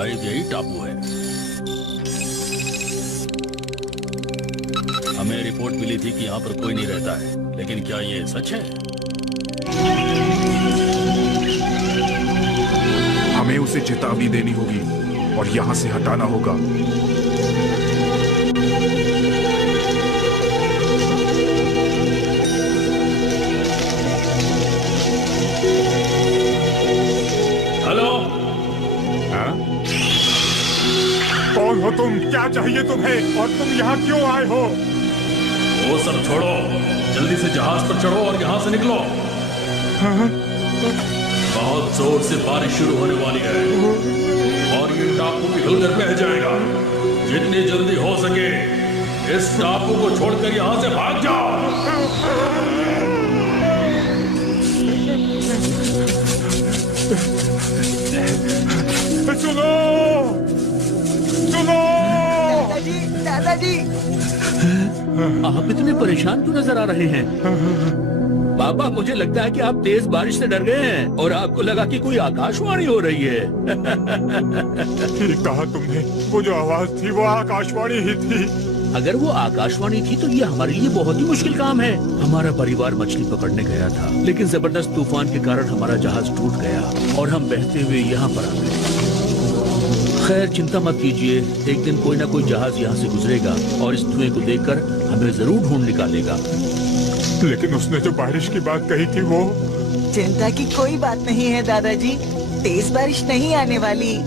शायद यही टापू है। हमें रिपोर्ट मिली थी कि यहाँ पर कोई नहीं रहता है, लेकिन क्या ये सच है? हमें उसे चेतावनी देनी होगी और यहाँ से हटाना होगा। हेलो, हाँ? कौन हो तुम? क्या चाहिए तुम्हें? और तुम यहाँ क्यों आए हो? वो सब छोड़ो, जल्दी से जहाज पर चढ़ो और यहाँ से निकलो। हाँ? बहुत जोर से बारिश शुरू होने वाली है और ये टापू पिघलकर बह जाएगा। जितनी जल्दी हो सके इस टापू को छोड़कर यहाँ से भाग जाओ। सुनो, सुनो! दादाजी, दादाजी! आप इतने परेशान क्यों नजर आ रहे हैं? बाबा, मुझे लगता है कि आप तेज बारिश से डर गए हैं और आपको लगा कि कोई आकाशवाणी हो रही है। ठीक कहा तुमने, वो जो आवाज थी वो आकाशवाणी ही थी। अगर वो आकाशवाणी थी तो ये हमारे लिए बहुत ही मुश्किल काम है। हमारा परिवार मछली पकड़ने गया था, लेकिन जबरदस्त तूफान के कारण हमारा जहाज टूट गया और हम बहते हुए यहाँ पर आ गए। खैर, चिंता मत कीजिए, एक दिन कोई ना कोई जहाज यहाँ से गुजरेगा और इस धुएं को देखकर हमें जरूर ढूंढ निकालेगा। लेकिन उसने जो बारिश की बात कही थी वो... चिंता की कोई बात नहीं है दादाजी, तेज बारिश नहीं आने वाली।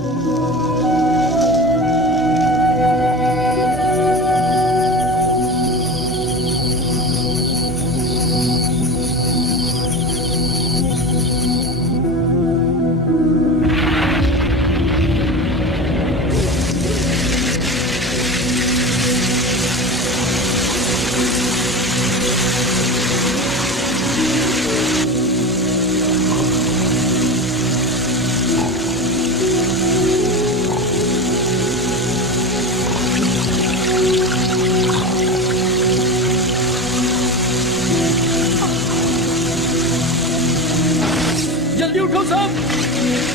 जल्दी उठो सब,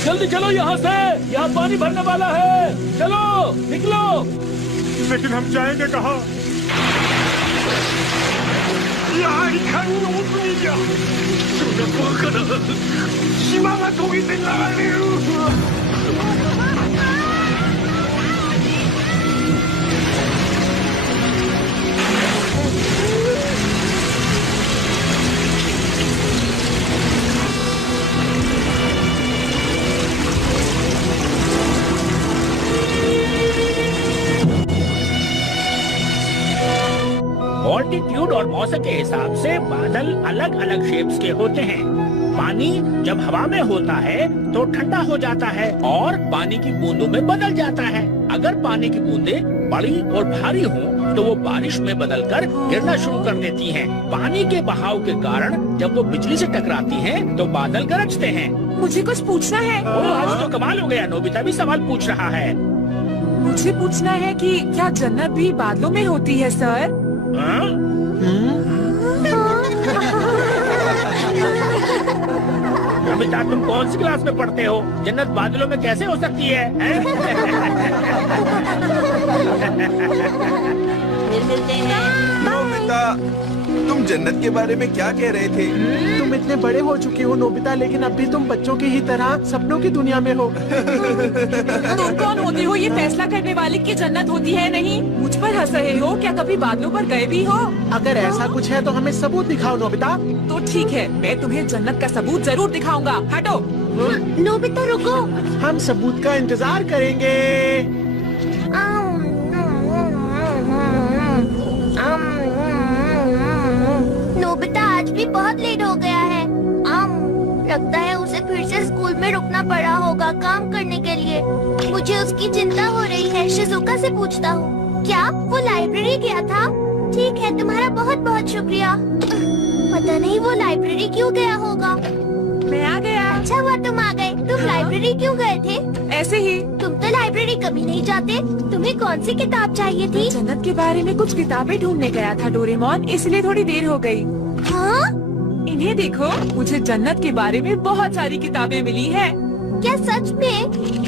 जल्दी चलो यहाँ से, यहाँ पानी भरने वाला है। चलो निकलो। लेकिन हम जाएंगे कहाँ? ऑल्टीट्यूड और मौसम के हिसाब से बादल अलग अलग शेप्स के होते हैं। पानी जब हवा में होता है तो ठंडा हो जाता है और पानी की बूंदों में बदल जाता है। अगर पानी की बूंदें बड़ी और भारी हों तो वो बारिश में बदलकर गिरना शुरू कर देती हैं। पानी के बहाव के कारण जब वो बिजली से टकराती हैं तो बादल गरजते हैं। मुझे कुछ पूछना है। ओ, आज तो कमाल हो गया, नोबिता भी सवाल पूछ रहा है। मुझे पूछना है कि क्या जन्नत भी बादलों में होती है सर? नोबिता, तुम कौन सी क्लास में पढ़ते हो? जन्नत बादलों में कैसे हो सकती है? नोबिता, तुम जन्नत के बारे में क्या कह रहे थे? तुम इतने बड़े हो चुके हो नोबिता, लेकिन अब भी तुम बच्चों की ही तरह सपनों की दुनिया में हो। तुम कौन होते हो ये फैसला करने वाले कि जन्नत होती है नहीं? मुझ पर हंस रहे हो? क्या कभी बादलों पर गए भी हो? अगर ऐसा कुछ है तो हमें सबूत दिखाओ नोबिता। तो ठीक है, मैं तुम्हें जन्नत का सबूत जरूर दिखाऊंगा। हटो। नोबिता रुको। हम सबूत का इंतजार करेंगे। नोबिता आज भी बहुत लेट हो गया है। लगता है उसे फिर से स्कूल में रुकना पड़ा होगा काम करने के लिए। मुझे उसकी चिंता हो रही है। शिजुका से पूछता हूँ। क्या वो लाइब्रेरी गया था? ठीक है, तुम्हारा बहुत बहुत शुक्रिया। पता नहीं वो लाइब्रेरी क्यों गया होगा। मैं आ गया। अच्छा हुआ तुम आ गए। तुम लाइब्रेरी क्यों गए थे? ऐसे ही। तुम तो लाइब्रेरी कभी नहीं जाते। तुम्हें कौन सी किताब चाहिए थी? जन्नत के बारे में कुछ किताबें ढूंढने गया था डोरेमोन, इसलिए थोड़ी देर हो गई। हाँ? इन्हें देखो, मुझे जन्नत के बारे में बहुत सारी किताबें मिली हैं। क्या सच में?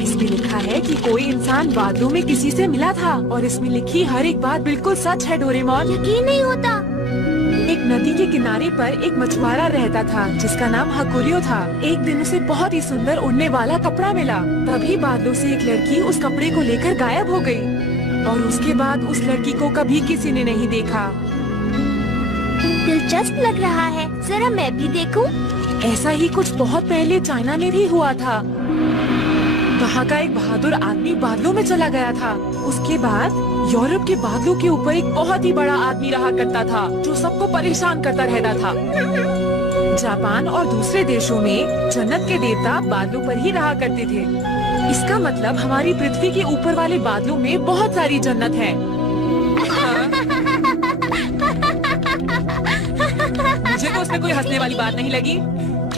इसमें लिखा है कि कोई इंसान बादलों में किसी से मिला था और इसमें लिखी हर एक बात बिल्कुल सच है डोरेमोन। यकीन नहीं होता। एक नदी के किनारे पर एक मछुआरा रहता था जिसका नाम हकुरियो था। एक दिन उसे बहुत ही सुंदर उड़ने वाला कपड़ा मिला। तभी बादलों से एक लड़की उस कपड़े को लेकर गायब हो गई और उसके बाद उस लड़की को कभी किसी ने नहीं देखा। दिलचस्प लग रहा है, जरा मैं भी देखूं। ऐसा ही कुछ बहुत पहले चाइना में भी हुआ था। वहाँ का एक बहादुर आदमी बादलों में चला गया था। उसके बाद यूरोप के बादलों के ऊपर एक बहुत ही बड़ा आदमी रहा करता था जो सबको परेशान करता रहता था। जापान और दूसरे देशों में जन्नत के देवता बादलों पर ही रहा करते थे। इसका मतलब हमारी पृथ्वी के ऊपर वाले बादलों में बहुत सारी जन्नत है। मुझे तो उसमें कोई हंसने वाली बात नहीं लगी।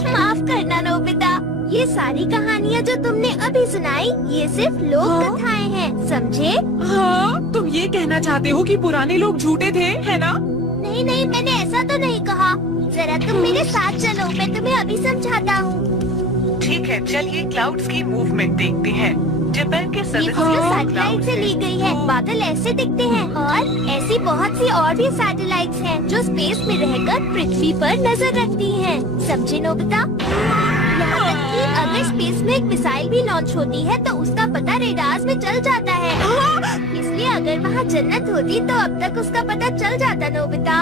माफ करना नोबिता, ये सारी कहानियाँ जो तुमने अभी सुनाई ये सिर्फ लोक कथाएं हैं, समझे? हाँ, तुम ये कहना चाहते हो कि पुराने लोग झूठे थे, है ना? नहीं नहीं, मैंने ऐसा तो नहीं कहा। जरा तुम मेरे साथ चलो, मैं तुम्हें अभी समझाता हूँ। ठीक है, चलिए क्लाउड्स की मूवमेंट देखते हैं। जापान के सैटेलाइट से ली गई है। बादल ऐसे दिखते हैं और ऐसी बहुत सी और भी सैटेलाइट्स हैं जो स्पेस में रहकर पृथ्वी पर नजर रखती हैं, समझे नोबिता? यहाँ तक कि अगर स्पेस में एक मिसाइल भी लॉन्च होती है तो उसका पता रेडार्स में चल जाता है। इसलिए अगर वहाँ जन्नत होती तो अब तक उसका पता चल जाता नोबिता।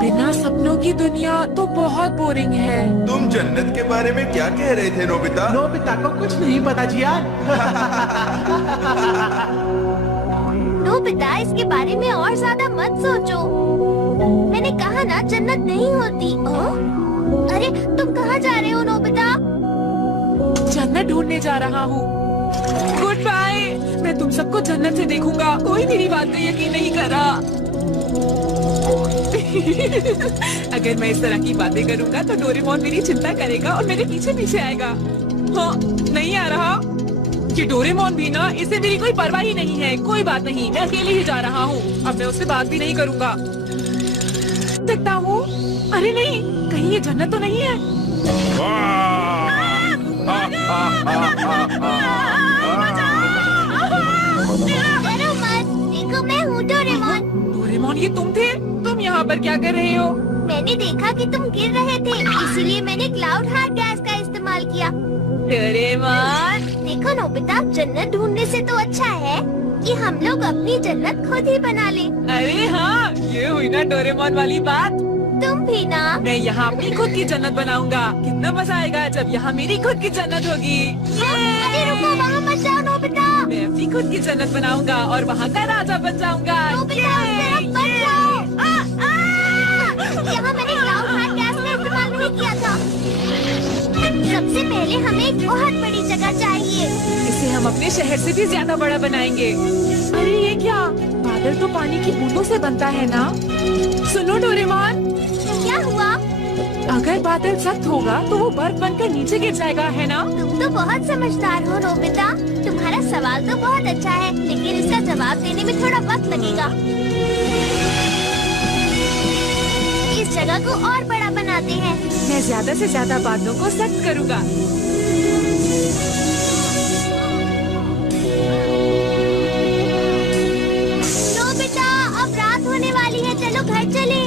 बिना सपनों की दुनिया तो बहुत बोरिंग है। तुम जन्नत के बारे में क्या कह रहे थे नोबिता? नोबिता को कुछ नहीं पता जियान। नोबिता, इसके बारे में और ज्यादा मत सोचो। मैंने कहा ना जन्नत नहीं होती। अरे तुम कहाँ जा रहे हो नोबिता? जन्नत ढूंढने जा रहा हूँ। Good bye. मैं तुम सबको जन्नत से देखूंगा। कोई मेरी बात पे यकीन नहीं कर रहा। अगर मैं इस तरह की बातें करूंगा तो डोरेमोन मेरी चिंता करेगा और मेरे पीछे पीछे आएगा। हाँ, नहीं आ रहा। ये डोरेमोन भी ना, इसे मेरी कोई परवाह ही नहीं है। कोई बात नहीं, मैं अकेले ही जा रहा हूँ। अब मैं उससे बात भी नहीं करूँगा। देखता हूँ। अरे नहीं, कहीं ये जन्नत तो नहीं है। डरो मत, देखो मैं हूँ डोरेमोन। डोरेमोन, ये तुम थे? तुम यहाँ पर क्या कर रहे हो? मैंने देखा कि तुम गिर रहे थे, इसीलिए मैंने क्लाउड हार्ट गैस का इस्तेमाल किया। डोरेमोन, देखो नोबिता, जन्नत ढूंढने से तो अच्छा है कि हम लोग अपनी जन्नत खुद ही बना ले। अरे हाँ, ये हुई ना डोरेमोन वाली बात। तुम भी ना। मैं यहाँ अपनी खुद की जन्नत बनाऊंगा। कितना मजा आएगा जब यहाँ मेरी खुद की जन्नत होगी। अरे रुको, वहाँ मत जाओ नोबिता। मैं अपनी खुद की जन्नत बनाऊंगा और वहाँ का राजा बन जाऊंगा। नोबिता, उस तरफ मत जाओ। यहाँ मैंने क्लाउड हार्ट गैस का इस्तेमाल नहीं किया था। सबसे पहले हमें एक बहुत बड़ी जगह चाहिए। इसे हम अपने शहर से भी ज्यादा बड़ा बनाएंगे। अरे ये क्या? बादल तो पानी की बूंदों से बनता है ना? सुनो डोरेमोन, क्या हुआ? अगर बादल सख्त होगा तो वो बर्फ बनकर नीचे गिर जाएगा, है ना? तुम तो बहुत समझदार हो नोबिता। तुम्हारा सवाल तो बहुत अच्छा है, लेकिन इसका जवाब देने में थोड़ा वक्त लगेगा। इस जगह को और बड़ा बनाते हैं। मैं ज्यादा से ज्यादा बादलों को सख्त करूँगा। नोबिता, अब रात होने वाली है, चलो घर चले।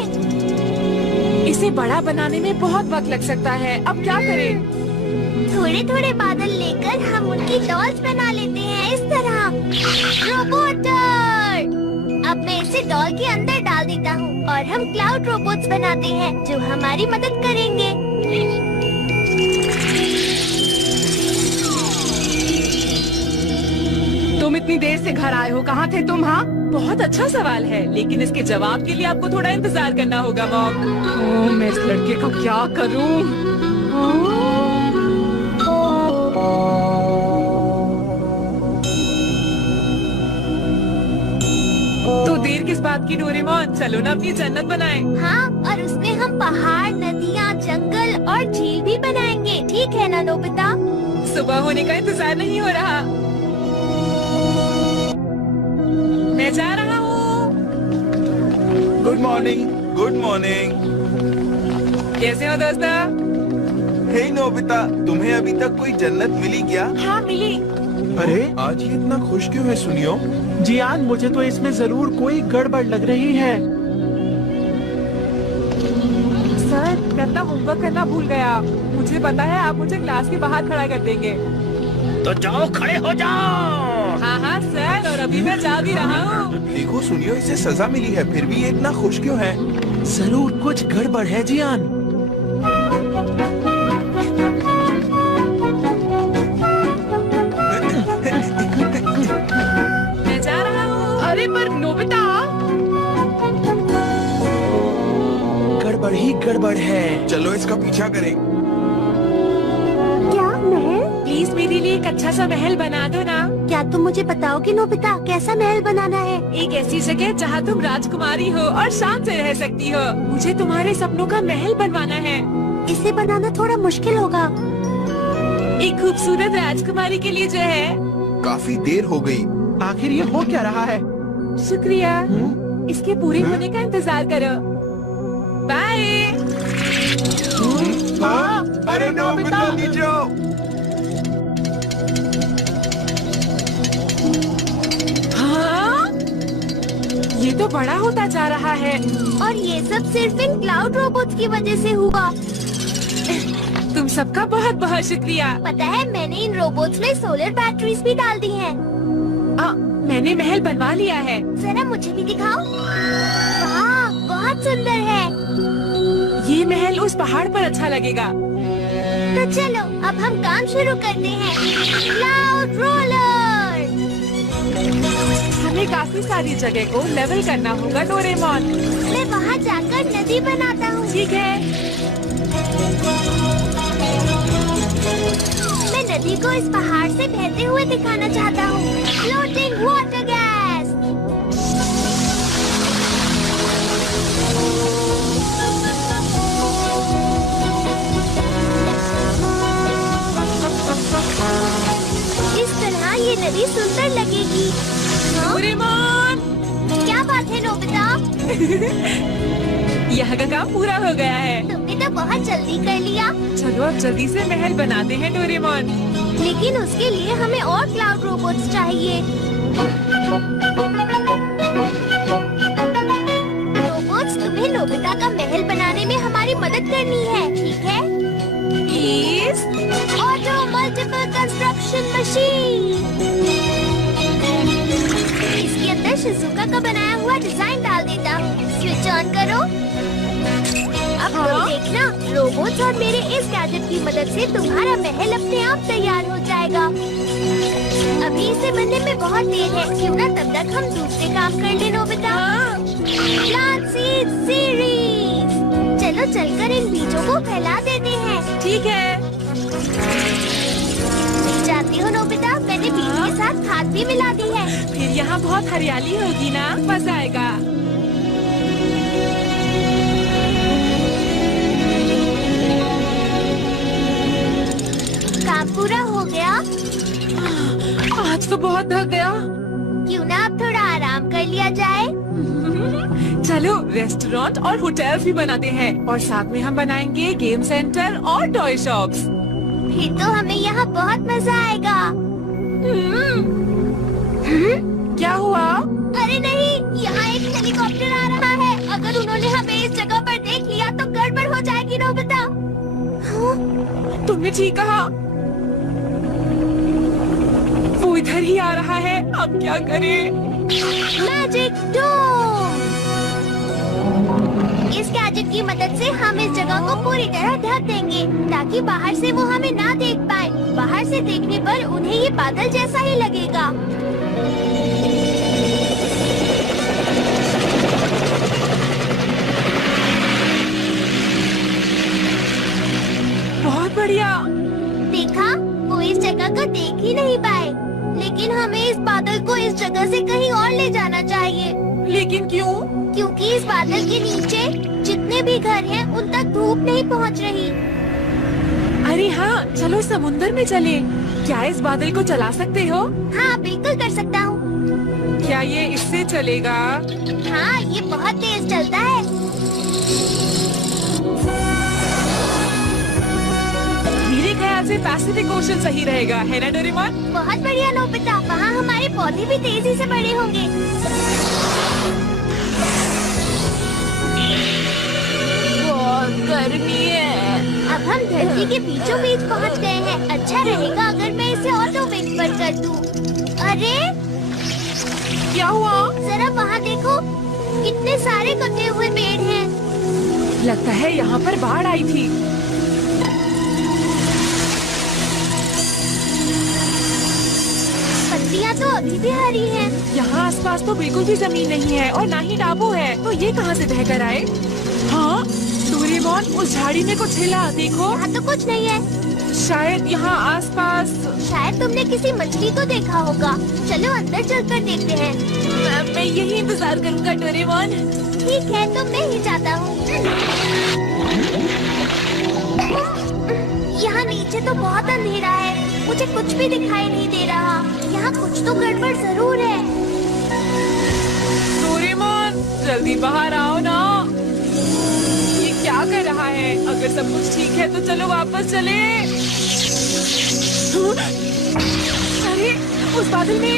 इसे बड़ा बनाने में बहुत वक्त लग सकता है। अब क्या करें? थोड़े थोड़े बादल लेकर हम उनकी डॉल्स बना लेते हैं, इस तरह। रोबोटर! अब मैं इसे डॉल के अंदर डाल देता हूँ और हम क्लाउड रोबोट्स बनाते हैं जो हमारी मदद करेंगे। तुम इतनी देर से घर आए हो, कहाँ थे तुम? हाँ, बहुत अच्छा सवाल है, लेकिन इसके जवाब के लिए आपको थोड़ा इंतजार करना होगा मॉम। ओह, मैं इस लड़के का क्या करूँ? तो देर किस बात की डोरेमोन, चलो ना अपनी जन्नत बनाएं। हाँ, और उसमें हम पहाड़, नदियाँ, जंगल और झील भी बनाएंगे, ठीक है ना नोबिता? सुबह होने का इंतजार नहीं हो रहा। मैं जा रहा हूँ। Good morning. Good morning. कैसे हो दोस्तों? हे नोबिता, तुम्हें अभी तक कोई जन्नत मिली क्या? हाँ मिली। अरे आज ये इतना खुश क्यों है सुनियो? जियान, मुझे तो इसमें जरूर कोई गड़बड़ लग रही है। सर, मैं अपना होमवर्क करना भूल गया। मुझे पता है आप मुझे क्लास के बाहर खड़ा कर देंगे। तो जाओ, खड़े हो जाओ। हाँ हाँ सर, और अभी मैं जा भी रहा हूँ। देखो सुनियो, इसे सजा मिली है, फिर भी ये इतना खुश क्यों है? जरूर कुछ गड़बड़ है जियान। मैं जा रहा हूँ। अरे पर नोबिता। गड़बड़ ही गड़बड़ है। चलो इसका पीछा करें। क्या महल? प्लीज मेरे लिए एक अच्छा सा महल बना दो ना। क्या तुम मुझे बताओगे नोबिता, कैसा महल बनाना है? एक ऐसी जगह जहाँ तुम राजकुमारी हो और शान से रह सकती हो। मुझे तुम्हारे सपनों का महल बनवाना है। इसे बनाना थोड़ा मुश्किल होगा। एक खूबसूरत राजकुमारी के लिए जो है। काफी देर हो गई। आखिर ये हो क्या रहा है? शुक्रिया। इसके पूरे होने का इंतजार करो। बाय। अरे नोबिता नीचे आओ। हाँ? ये तो बड़ा होता जा रहा है। और ये सब सिर्फ इन क्लाउड रोबोट्स की वजह से हुआ। तुम सबका बहुत बहुत शुक्रिया। पता है, मैंने इन रोबोट्स में सोलर बैटरीज भी डाल दी हैं। मैंने महल बनवा लिया है। जरा मुझे भी दिखाओ। वाह, बहुत सुंदर है। ये महल उस पहाड़ पर अच्छा लगेगा। तो चलो अब हम काम शुरू करते हैं। Cloud roller. हमें काफी सारी जगह को लेवल करना होगा डोरेमोन। मैं वहाँ जाकर नदी बनाता हूँ। ठीक है। मैं नदी को इस पहाड़ से बहते हुए दिखाना चाहता हूँ। Floating water gas. इस तरह ये नदी सुंदर लगेगी। हाँ? डोरेमोन। क्या बात है नोबिता? यहाँ का काम पूरा हो गया है। तुमने तो बहुत जल्दी कर लिया। चलो अब जल्दी से महल बनाते हैं डोरेमोन। लेकिन उसके लिए हमें और क्लाउड रोबोट्स चाहिए। रोबोट्स, तुम्हें नोबिता का महल बनाने में हमारी मदद करनी है, ठीक है? Please. Auto multiple construction machine. इसके अंदर शिजुका का बनाया हुआ डिजाइन डाल देता हूँ। स्विच ऑन करो। अब तुम देखना, रोबोट्स और मेरे इस गैजेट की मदद से तुम्हारा महल अपने आप तैयार हो जाएगा। अभी इसे बनने में बहुत देर है, क्यों ना तब तक हम दूसरे काम कर ले नोबिता। Plant seed series. चलो चलकर इन बीजों को फैला देते हैं। ठीक है। जानती हो नोबिता, मैंने बीज के साथ खाद भी मिला दी है। फिर यहाँ बहुत हरियाली होगी ना, मजा आएगा। काम पूरा हो गया। आज तो बहुत थक गया। क्यों ना अब थोड़ा आराम कर लिया जाए। चलो रेस्टोरेंट और होटल्स भी बनाते हैं और साथ में हम बनाएंगे गेम सेंटर और टॉय शॉप्स। फिर तो हमें यहाँ बहुत मजा आएगा। क्या हुआ? अरे नहीं, यहाँ एक हेलीकॉप्टर आ रहा है। अगर उन्होंने हमें इस जगह पर देख लिया तो गड़बड़ हो जाएगी नोबिता। हाँ? तुमने ठीक कहा। वो इधर ही आ रहा है। अब क्या करें? मैजिक डोम। इस गैजेट की मदद से हम इस जगह को पूरी तरह ढक देंगे ताकि बाहर से वो हमें ना देख पाए। बाहर से देखने पर उन्हें ये बादल जैसा ही लगेगा। बहुत बढ़िया। देखा, वो इस जगह को देख ही नहीं पाए। लेकिन हमें इस बादल को इस जगह से कहीं और ले जाना चाहिए। लेकिन क्यों? क्योंकि इस बादल के नीचे जितने भी घर हैं, उन तक धूप नहीं पहुंच रही। अरे हाँ, चलो समुंदर में चले। क्या इस बादल को चला सकते हो? हाँ, बिल्कुल कर सकता हूँ। क्या ये इससे चलेगा? हाँ, ये बहुत तेज चलता है। मेरे ख्याल से पैसिफिक ओशन सही रहेगा, है ना डोरेमोन? बहुत बढ़िया नोबिता, वहाँ हमारे पौधे भी तेजी से बड़े होंगे। बहुत गर्मी है। अब हम धरती के बीचों बीच पहुँच गए हैं। अच्छा रहेगा अगर मैं इसे ऑटो वेग पर कर दूं। अरे क्या हुआ? जरा वहाँ देखो, कितने सारे कटे हुए पेड़ हैं। लगता है यहाँ पर बाढ़ आई थी। पत्तियाँ तो अभी भी हरी हैं। यहाँ आसपास तो बिल्कुल भी जमीन नहीं है और ना ही टापू है, तो ये कहाँ से बहकर आए? हाँ, डोरेमोन, उस झाड़ी में कुछ हिला, देखो। यहाँ तो कुछ नहीं है। शायद यहाँ आसपास। शायद तुमने किसी मछली को देखा होगा। चलो अंदर चलकर देखते हैं। मैं यही इंतजार करूँगा डोरेमोन। ठीक है, तो मैं ही जाता हूँ। यहाँ नीचे तो बहुत अंधेरा है, मुझे कुछ भी दिखाई नहीं दे रहा। यहाँ कुछ तो गड़बड़ जरूर है। डोरेमोन, जल्दी बाहर आओ ना। ये क्या कर रहा है? अगर सब कुछ ठीक है तो चलो वापस चले। अरे, उस बादल में।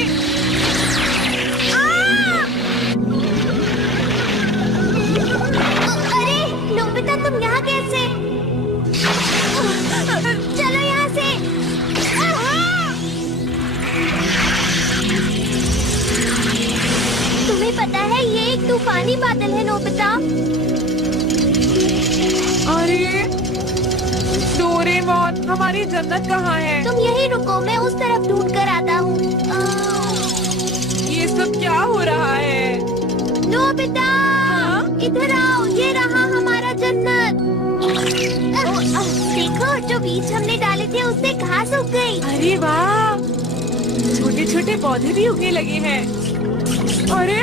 अरे नोबिता, तुम यहाँ कैसे? चलो यहाँ से। तुम्हें पता है ये एक तूफानी बादल है नोबिता। अरे डोरेमोन, हमारी जन्नत कहाँ है? तुम यहीं रुको, मैं उस तरफ ढूंढ कर आता हूँ। ये सब क्या हो रहा है? नोबिता, इधर आओ, ये रहा हमारा जन्नत। देखो, जो बीज हमने डाले थे उससे घास उग गई। अरे वाह, छोटे छोटे पौधे भी उगने लगे हैं। अरे,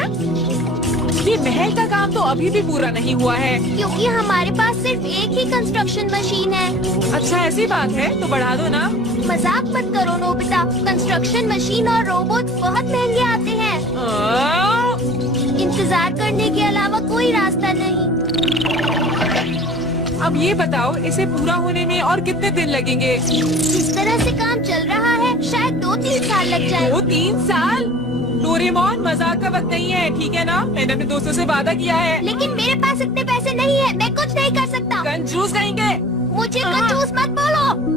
ये महल का काम तो अभी भी पूरा नहीं हुआ है। क्योंकि हमारे पास सिर्फ एक ही कंस्ट्रक्शन मशीन है। अच्छा, ऐसी बात है तो बढ़ा दो ना। मजाक मत करो नोबिता, कंस्ट्रक्शन मशीन और रोबोट बहुत महंगे आते हैं। इंतजार करने के अलावा कोई रास्ता नहीं। अब ये बताओ, इसे पूरा होने में और कितने दिन लगेंगे? जिस तरह से काम चल रहा है शायद 2-3 साल लग जाए। 2-3 साल? डोरेमोन, मजाक का वक्त नहीं है, ठीक है ना? मैंने अपने दोस्तों से वादा किया है। लेकिन मेरे पास इतने पैसे नहीं है, मैं कुछ नहीं कर सकता। कंजूस कहेंगे। मुझे कंजूस मत बोलो।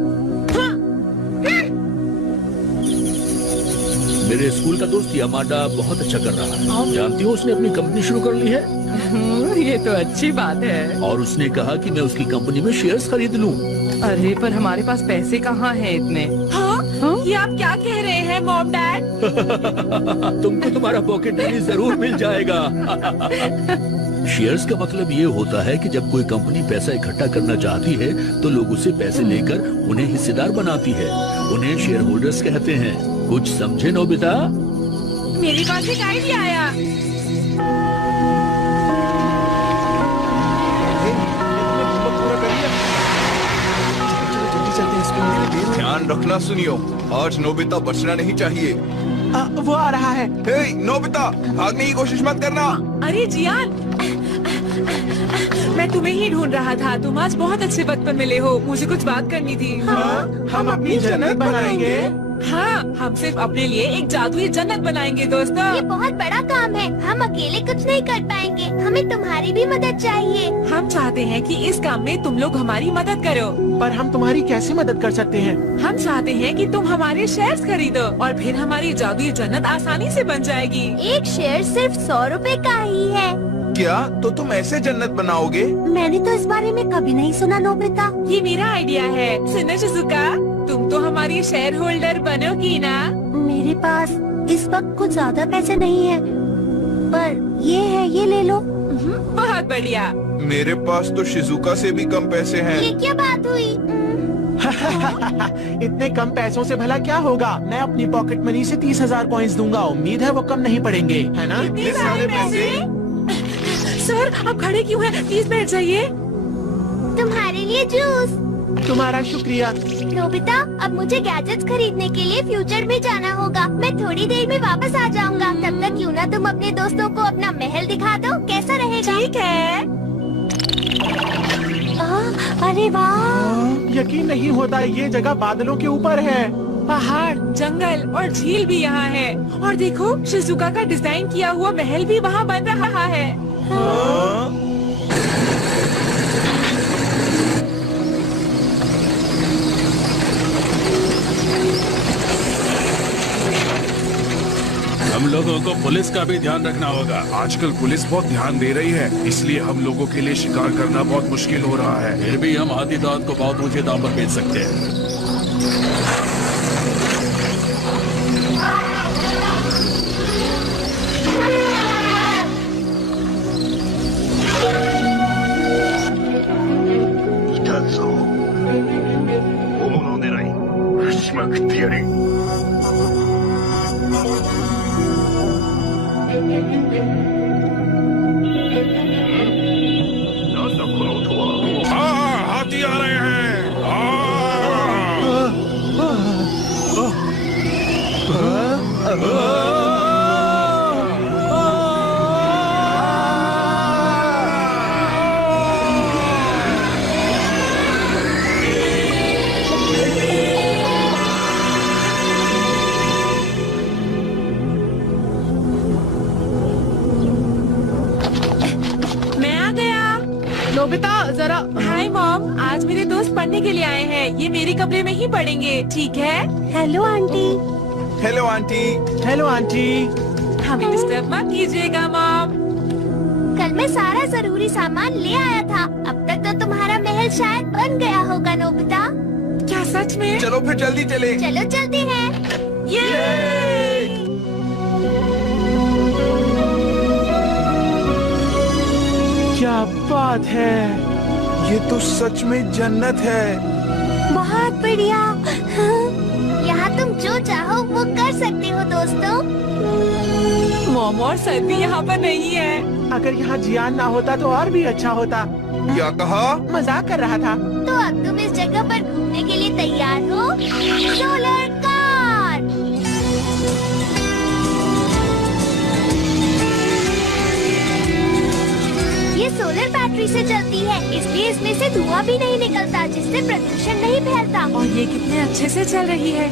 मेरे स्कूल का दोस्त यामाडा बहुत अच्छा कर रहा है। जानती हो, उसने अपनी कंपनी शुरू कर ली है। ये तो अच्छी बात है। और उसने कहा कि मैं उसकी कंपनी में शेयर्स खरीद लूं। अरे, पर हमारे पास पैसे कहाँ हैं इतने? हाँ? ये आप क्या कह रहे हैं मॉम डैड? तुमको तुम्हारा पॉकेट मनी जरूर मिल जाएगा। शेयर्स का मतलब ये होता है कि जब कोई कंपनी पैसा इकट्ठा करना चाहती है तो लोग उसे पैसे लेकर उन्हें हिस्सेदार बनाती है। उन्हें शेयर होल्डर्स कहते हैं। कुछ समझे नोबिता? मेरे पास एक आइडिया आया। ध्यान रखना सुनियो, आज नोबिता बचना नहीं चाहिए। वो आ रहा है। हे नोबिता, भागने की कोशिश मत करना। अरे जियान, मैं तुम्हें ही ढूंढ रहा था। तुम आज बहुत अच्छे वक्त पर मिले हो। मुझे कुछ बात करनी थी। हम अपनी जन्नत बनाएंगे। हाँ, हम सिर्फ अपने लिए एक जादुई जन्नत बनाएंगे दोस्तों। ये बहुत बड़ा काम है, हम अकेले कुछ नहीं कर पाएंगे। हमें तुम्हारी भी मदद चाहिए। हम चाहते हैं कि इस काम में तुम लोग हमारी मदद करो। पर हम तुम्हारी कैसे मदद कर सकते हैं? हम चाहते हैं कि तुम हमारे शेयर्स खरीदो और फिर हमारी जादुई जन्नत आसानी से बन जाएगी। एक शेयर सिर्फ 100 रुपए का ही है। क्या तो तुम ऐसे जन्नत बनाओगे? मैंने तो इस बारे में कभी नहीं सुना नोबिता। ये मेरा आइडिया है। सुनो शिजुका, तुम तो हमारी शेयर होल्डर बनोगी ना? मेरे पास इस वक्त कुछ ज्यादा पैसे नहीं है, पर ये है, ये ले लो। बहुत बढ़िया। मेरे पास तो शिजुका से भी कम पैसे हैं। ये क्या बात हुई? इतने कम पैसों से भला क्या होगा? मैं अपनी पॉकेट मनी से 30,000 कॉइन्स दूंगा। उम्मीद है वो कम नहीं पड़ेंगे, है ना? इतने सारे पैसे? सर, आप खड़े क्यों हैं? प्लीज बैठ जाइए। तुम्हारे लिए जूस। तुम्हारा शुक्रिया। नोबिता, अब मुझे गैजेट्स खरीदने के लिए फ्यूचर में जाना होगा। मैं थोड़ी देर में वापस आ जाऊंगा। तब तक क्यों ना तुम अपने दोस्तों को अपना महल दिखा दो, कैसा रहेगा? ठीक है। अरे वाह! यकीन नहीं होता ये जगह बादलों के ऊपर है। पहाड़, जंगल और झील भी यहाँ है। और देखो, शिजुका का डिजाइन किया हुआ महल भी वहाँ बन रहा है। हम लोगों को पुलिस का भी ध्यान रखना होगा। आजकल पुलिस बहुत ध्यान दे रही है, इसलिए हम लोगों के लिए शिकार करना बहुत मुश्किल हो रहा है। फिर भी हम हाथी दांत को बहुत ऊंचे दाम पर बेच सकते हैं। हाथी आ रहे हैं। नोबिता जरा। हाय मॉम, आज मेरे दोस्त पढ़ने के लिए आए हैं। ये मेरे कमरे में ही पढ़ेंगे, ठीक है? Hello aunty. Hello aunty. Hello aunty. हमें डिस्टर्ब मत कीजिएगा मॉम। कल मैं सारा जरूरी सामान ले आया था। अब तक तो तुम्हारा महल शायद बन गया होगा नोबिता। क्या सच में? चलो फिर जल्दी चले। चलो चलते हैं। क्या बात है! ये तो सच में जन्नत है। बहुत बढ़िया। यहाँ तुम जो चाहो वो कर सकते हो दोस्तों। मॉम और सर भी यहाँ पर नहीं है। अगर यहाँ जियान ना होता तो और भी अच्छा होता। क्या कहा? मजाक कर रहा था। तो अब तुम इस जगह पर घूमने के लिए तैयार हो? Solar car. ये सोलर बैटरी से चलती है, इसलिए इसमें से धुआं भी नहीं निकलता, जिससे प्रदूषण नहीं फैलता। और ये कितने अच्छे से चल रही है।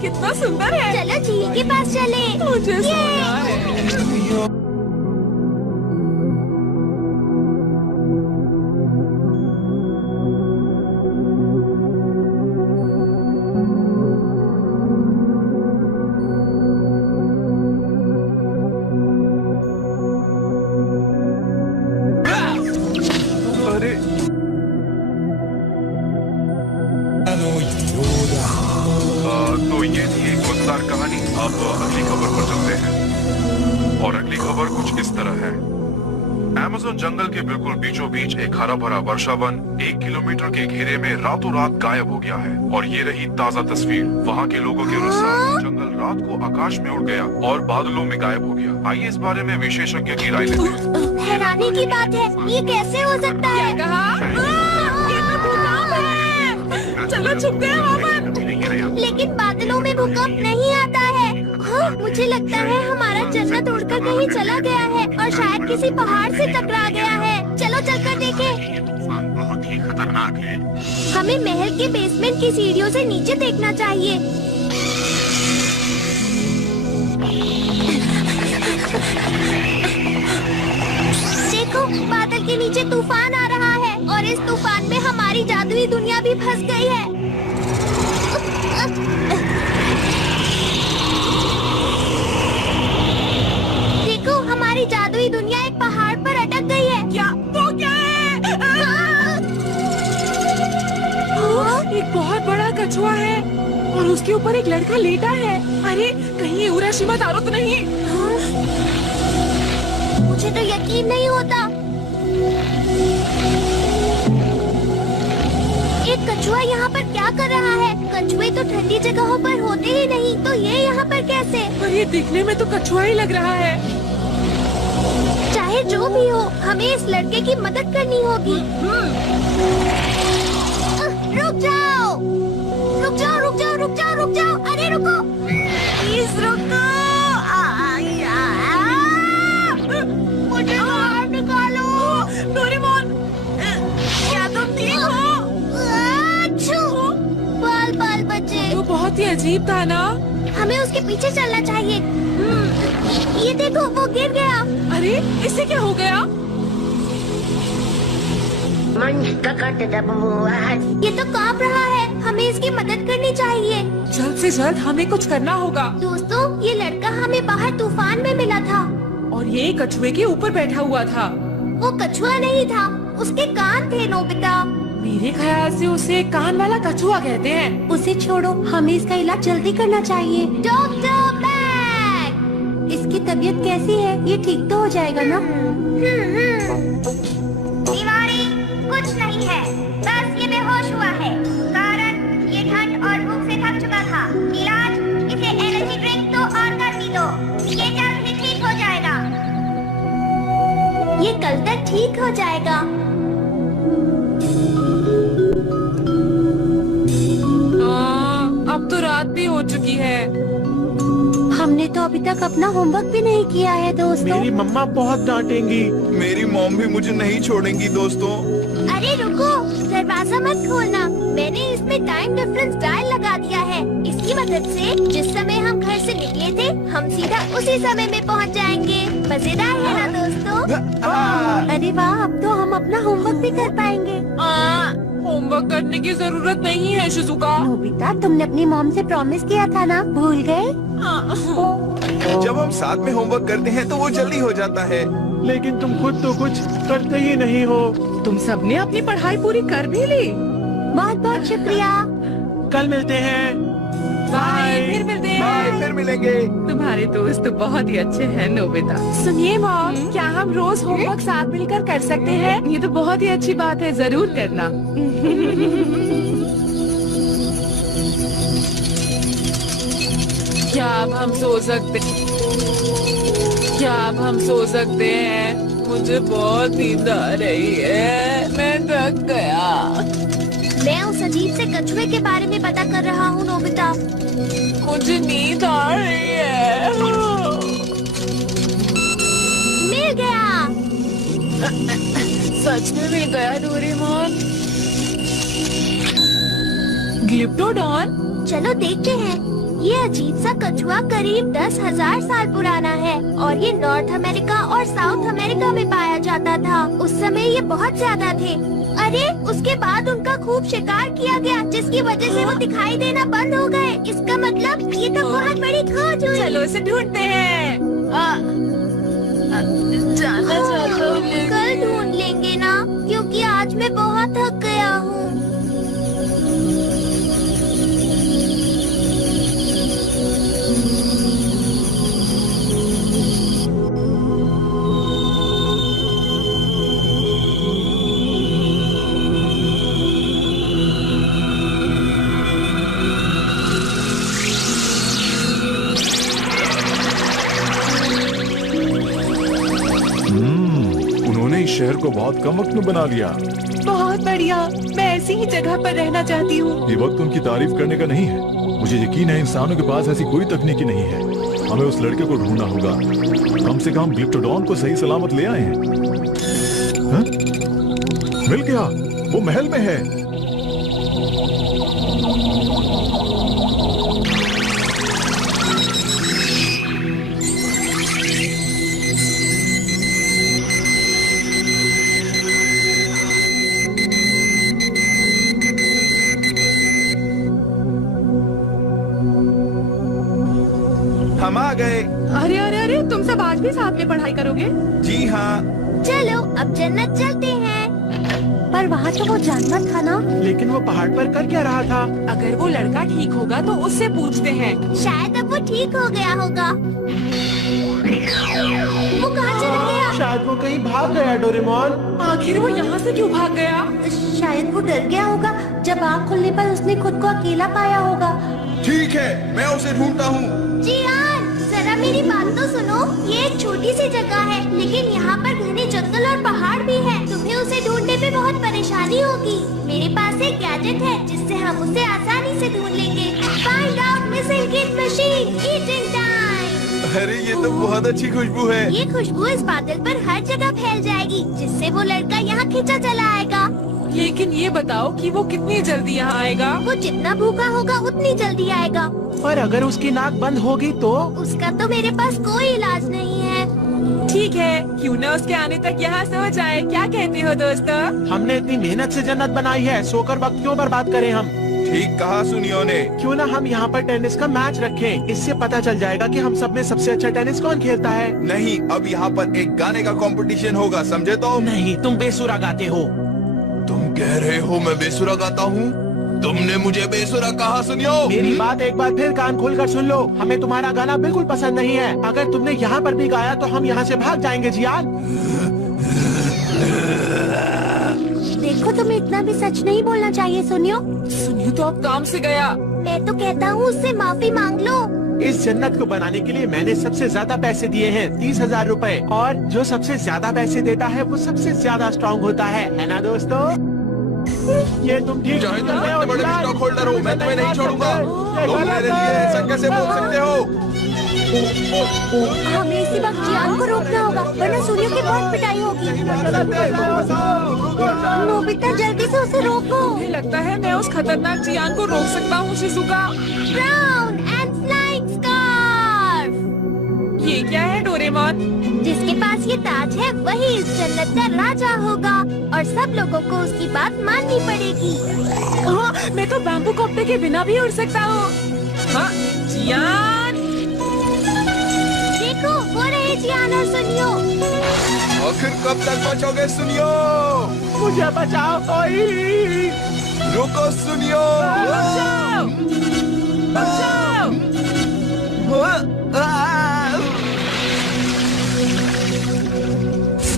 कितना सुंदर है। चलो झील के पास चले। मुझे सोना है। अरे तो ये थी एक मजेदार कहानी। अब अगली खबर पर चलते हैं और अगली खबर कुछ इस तरह है। अमेज़न जंगल के बिल्कुल बीचों बीच एक हरा भरा वर्षावन 1 किलोमीटर के घेरे में रातों रात गायब हो गया है। और ये रही ताजा तस्वीर। वहाँ के लोगों के अनुसार जंगल रात को आकाश में उड़ गया और बादलों में गायब हो गया। आइए इस बारे में विशेषज्ञ की राय लेते हैं। हैरानी की बात है, ये कैसे हो सकता है? क्या कहा? ये तो भूकंप है। चलो छुपते हैं वहाँ पर। लेकिन बादलों में भूकंप नहीं आता है। हाँ, मुझे लगता है हमारा जन्नत उड़कर कहीं चला गया है और शायद किसी पहाड़ से टकरा गया है। चलो चलकर देखें। बहुत ही खतरनाक है। हमें महल के बेसमेंट की सीढ़ियों से नीचे देखना चाहिए। देखो, बादल के नीचे तूफान आ रहा है और इस तूफान में हमारी जादुई दुनिया भी फंस गई है। एक बहुत बड़ा कछुआ है और उसके ऊपर एक लड़का लेटा है। अरे कहीं ये उराशिमा तारो तो नहीं? मुझे तो यकीन नहीं होता। एक कछुआ यहाँ पर क्या कर रहा है? कछुए तो ठंडी जगहों पर होते ही नहीं, तो ये यहाँ पर कैसे? पर ये दिखने में तो कछुआ ही लग रहा है। चाहे जो भी हो, हमें इस लड़के की मदद करनी होगी। रुक जाओ, रुक जाओ, रुक जाओ, रुक जाओ, रुक जाओ। अरे रुको, प्लीज रुको। मुझे बाहर निकालो। डोरेमोन, क्या तुम ठीक हो? बाल बाल बचे। तो बहुत ही अजीब था ना? हमें उसके पीछे चलना चाहिए। ये देखो, वो गिर गया। अरे इससे क्या हो गया? ये तो कांप रहा है। हमें इसकी मदद करनी चाहिए। जल्द से जल्द हमें कुछ करना होगा। दोस्तों, ये लड़का हमें बाहर तूफान में मिला था और ये कछुए के ऊपर बैठा हुआ था। वो कछुआ नहीं था, उसके कान थे नोबिता। मेरे ख्याल से उसे कान वाला कछुआ कहते हैं। उसे छोड़ो, हमें इसका इलाज जल्दी करना चाहिए। डॉक्टर बैग, इसकी तबीयत कैसी है? ये ठीक तो हो जाएगा ना? बीमारी कुछ नहीं है, बस ये बेहोश हुआ है। कारण ये ठंड और भूख से थक चुका था। इलाज, इसे एनर्जी ड्रिंक दो और गर्मी दो। ये जल्द ही ठीक हो जाएगा। ये कल तक ठीक हो जाएगा। अब तो रात भी हो चुकी है। हमने तो अभी तक अपना होमवर्क भी नहीं किया है दोस्तों। मेरी मम्मा बहुत डांटेंगी। मेरी मॉम भी मुझे नहीं छोड़ेंगी दोस्तों। अरे रुको, दरवाजा मत खोलना। मैंने इसमें टाइम डिफरेंस डायल लगा दिया है। इसकी मदद से जिस समय हम घर से निकले थे, हम सीधा उसी समय में पहुंच जाएंगे। मजेदार है ना दोस्तों? अरे वाह, अब तो हम अपना होमवर्क भी कर पाएंगे। होमवर्क करने की जरूरत नहीं है शिजुका। नोबिता, तुमने अपनी मॉम से प्रॉमिस किया था ना, भूल गए? जब हम साथ में होमवर्क करते हैं तो वो जल्दी हो जाता है। लेकिन तुम खुद तो कुछ करते ही नहीं हो। तुम सबने अपनी पढ़ाई पूरी कर भी ली? बहुत बहुत शुक्रिया। कल मिलते हैं। बाय, फिर मिलते हैं। बाय, फिर मिलेंगे। तुम्हारे दोस्त तो बहुत ही अच्छे हैं नोबिता। सुनिए मॉम, क्या हम रोज होमवर्क साथ मिलकर कर सकते हैं? ये तो बहुत ही अच्छी बात है, जरूर करना। क्या अब हम सो सकते हैं? मुझे बहुत नींद आ रही है, मैं थक गया। मैं उस अजीब से कछुए के बारे में पता कर रहा हूँ नोबिता। मुझे नींद आ रही है। मिल गया। सच में मिल गया डोरेमोन। ग्लिप्टोडॉन? चलो देखते हैं। ये अजीब सा कछुआ करीब 10,000 साल पुराना है और ये नॉर्थ अमेरिका और साउथ अमेरिका में पाया जाता था। उस समय ये बहुत ज्यादा थे। अरे उसके बाद उनका खूब शिकार किया गया, जिसकी वजह से वो दिखाई देना बंद हो गए। इसका मतलब ये तो बहुत बड़ी खोज हुई। चलो इसे ढूंढते हैं। जाना चाहता हूँ लेकिन- कल ढूंढ लेंगे ना, क्योंकि आज मैं बहुत थक गया हूँ। उन्होंने इस शहर को बहुत कम वक्त में बना लिया। बहुत बढ़िया, मैं ऐसी ही जगह पर रहना चाहती हूँ। ये वक्त उनकी तारीफ करने का नहीं है। मुझे यकीन है इंसानों के पास ऐसी कोई तकनीकी नहीं है। हमें उस लड़के को ढूंढना होगा। कम से कम ग्लिप्टोडॉन को सही सलामत ले आए हैं। हाँ? मिल गया, वो महल में है। हम आ गए। अरे अरे अरे, तुम सब आज भी साथ में पढ़ाई करोगे? जी हाँ। चलो अब जन्नत चलते हैं। पर वहाँ तो वो जानवर था ना। लेकिन वो पहाड़ पर कर क्या रहा था? अगर वो लड़का ठीक होगा तो उससे पूछते हैं। शायद अब वो ठीक हो गया होगा। वो कहाँ चला गया? शायद वो कहीं भाग गया डोरेमोन। आखिर वो यहाँ से क्यों भाग गया? शायद वो डर गया होगा। जब आँख खुलने पर उसने खुद को अकेला पाया होगा। ठीक है, मैं उसे ढूंढता हूँ। जियान, जरा मेरी बात तो सुनो। ये एक छोटी सी जगह है, लेकिन यहाँ पर घने जंगल और पहाड़ भी है। तुम्हें उसे ढूंढने में बहुत परेशानी होगी। मेरे पास एक गैजेट है जिससे हम उसे आसानी से ढूंढ लेंगे। Find out missing kid machine, eating time. अरे ये तो बहुत अच्छी खुशबू है। ये खुशबू इस बादल पर हर जगह फैल जाएगी, जिससे वो लड़का यहाँ खींचा चला आएगा। लेकिन ये बताओ कि वो कितनी जल्दी यहाँ आएगा? वो जितना भूखा होगा उतनी जल्दी आएगा। पर अगर उसकी नाक बंद होगी तो? उसका तो मेरे पास कोई इलाज नहीं है। ठीक है, क्यों न उसके आने तक यहाँ सो जाए। क्या कहते हो दोस्तों? हमने इतनी मेहनत से जन्नत बनाई है, सोकर वक्त क्यों बर्बाद करें हम? ठीक कहा सुनियो ने। क्यों ना हम यहाँ पर टेनिस का मैच रखें? इससे पता चल जाएगा कि हम सब में सबसे अच्छा टेनिस कौन खेलता है। नहीं, अब यहाँ पर एक गाने का कंपटीशन होगा, समझे तो? नहीं, तुम बेसुरा गाते हो। तुम कह रहे हो मैं बेसुरा गाता हूँ? तुमने मुझे बेसुरा कहा सुनियो। मेरी बात एक बार फिर कान खोलकर सुन लो। हमें तुम्हारा गाना बिल्कुल पसंद नहीं है। अगर तुमने यहाँ पर भी गाया तो हम यहाँ से भाग जाएंगे जियान। देखो, तुम्हें इतना भी सच नहीं बोलना चाहिए सुनियो। सुनियो तो अब काम से गया। मैं तो कहता हूँ उससे माफी मांग लो। इस जन्नत को बनाने के लिए मैंने सबसे ज्यादा पैसे दिए हैं, 30,000 रुपए। और जो सबसे ज्यादा पैसे देता है वो सबसे ज्यादा स्ट्रॉन्ग होता है ना दोस्तों? ये तुम ठीक चाहे तुम कर रहे हो कितने बड़े जियान। स्टॉक होल्डर हो, मैं तुम्हें नहीं छोड़ूंगा। तुम मेरे लिए ऐसा कैसे बोल सकते हो? हमें इसी वक्त जियान को रोकना होगा, वरना सुनियो की बहुत पिटाई होगी। नोबिता, जल्दी से उसे रोको। मुझे लगता है मैं उस खतरनाक जियान को रोक सकता हूँ Shizuka. Brown and flying scarf. ये क्या है डोरेमोन? जिसके पास ये ताज है वही इस जन्नत का राजा होगा, और सब लोगों को उसकी बात माननी पड़ेगी। हाँ, मैं तो बैम्बू कपड़े के बिना भी उड़ सकता हूँ। हाँ, जियान। देखो, वो रहे जियान और सुनियो। आखिर कब तक बचोगे सुनियो? मुझे बचाओ कोई। रुको सुनियो। बचाओ! बचाओ!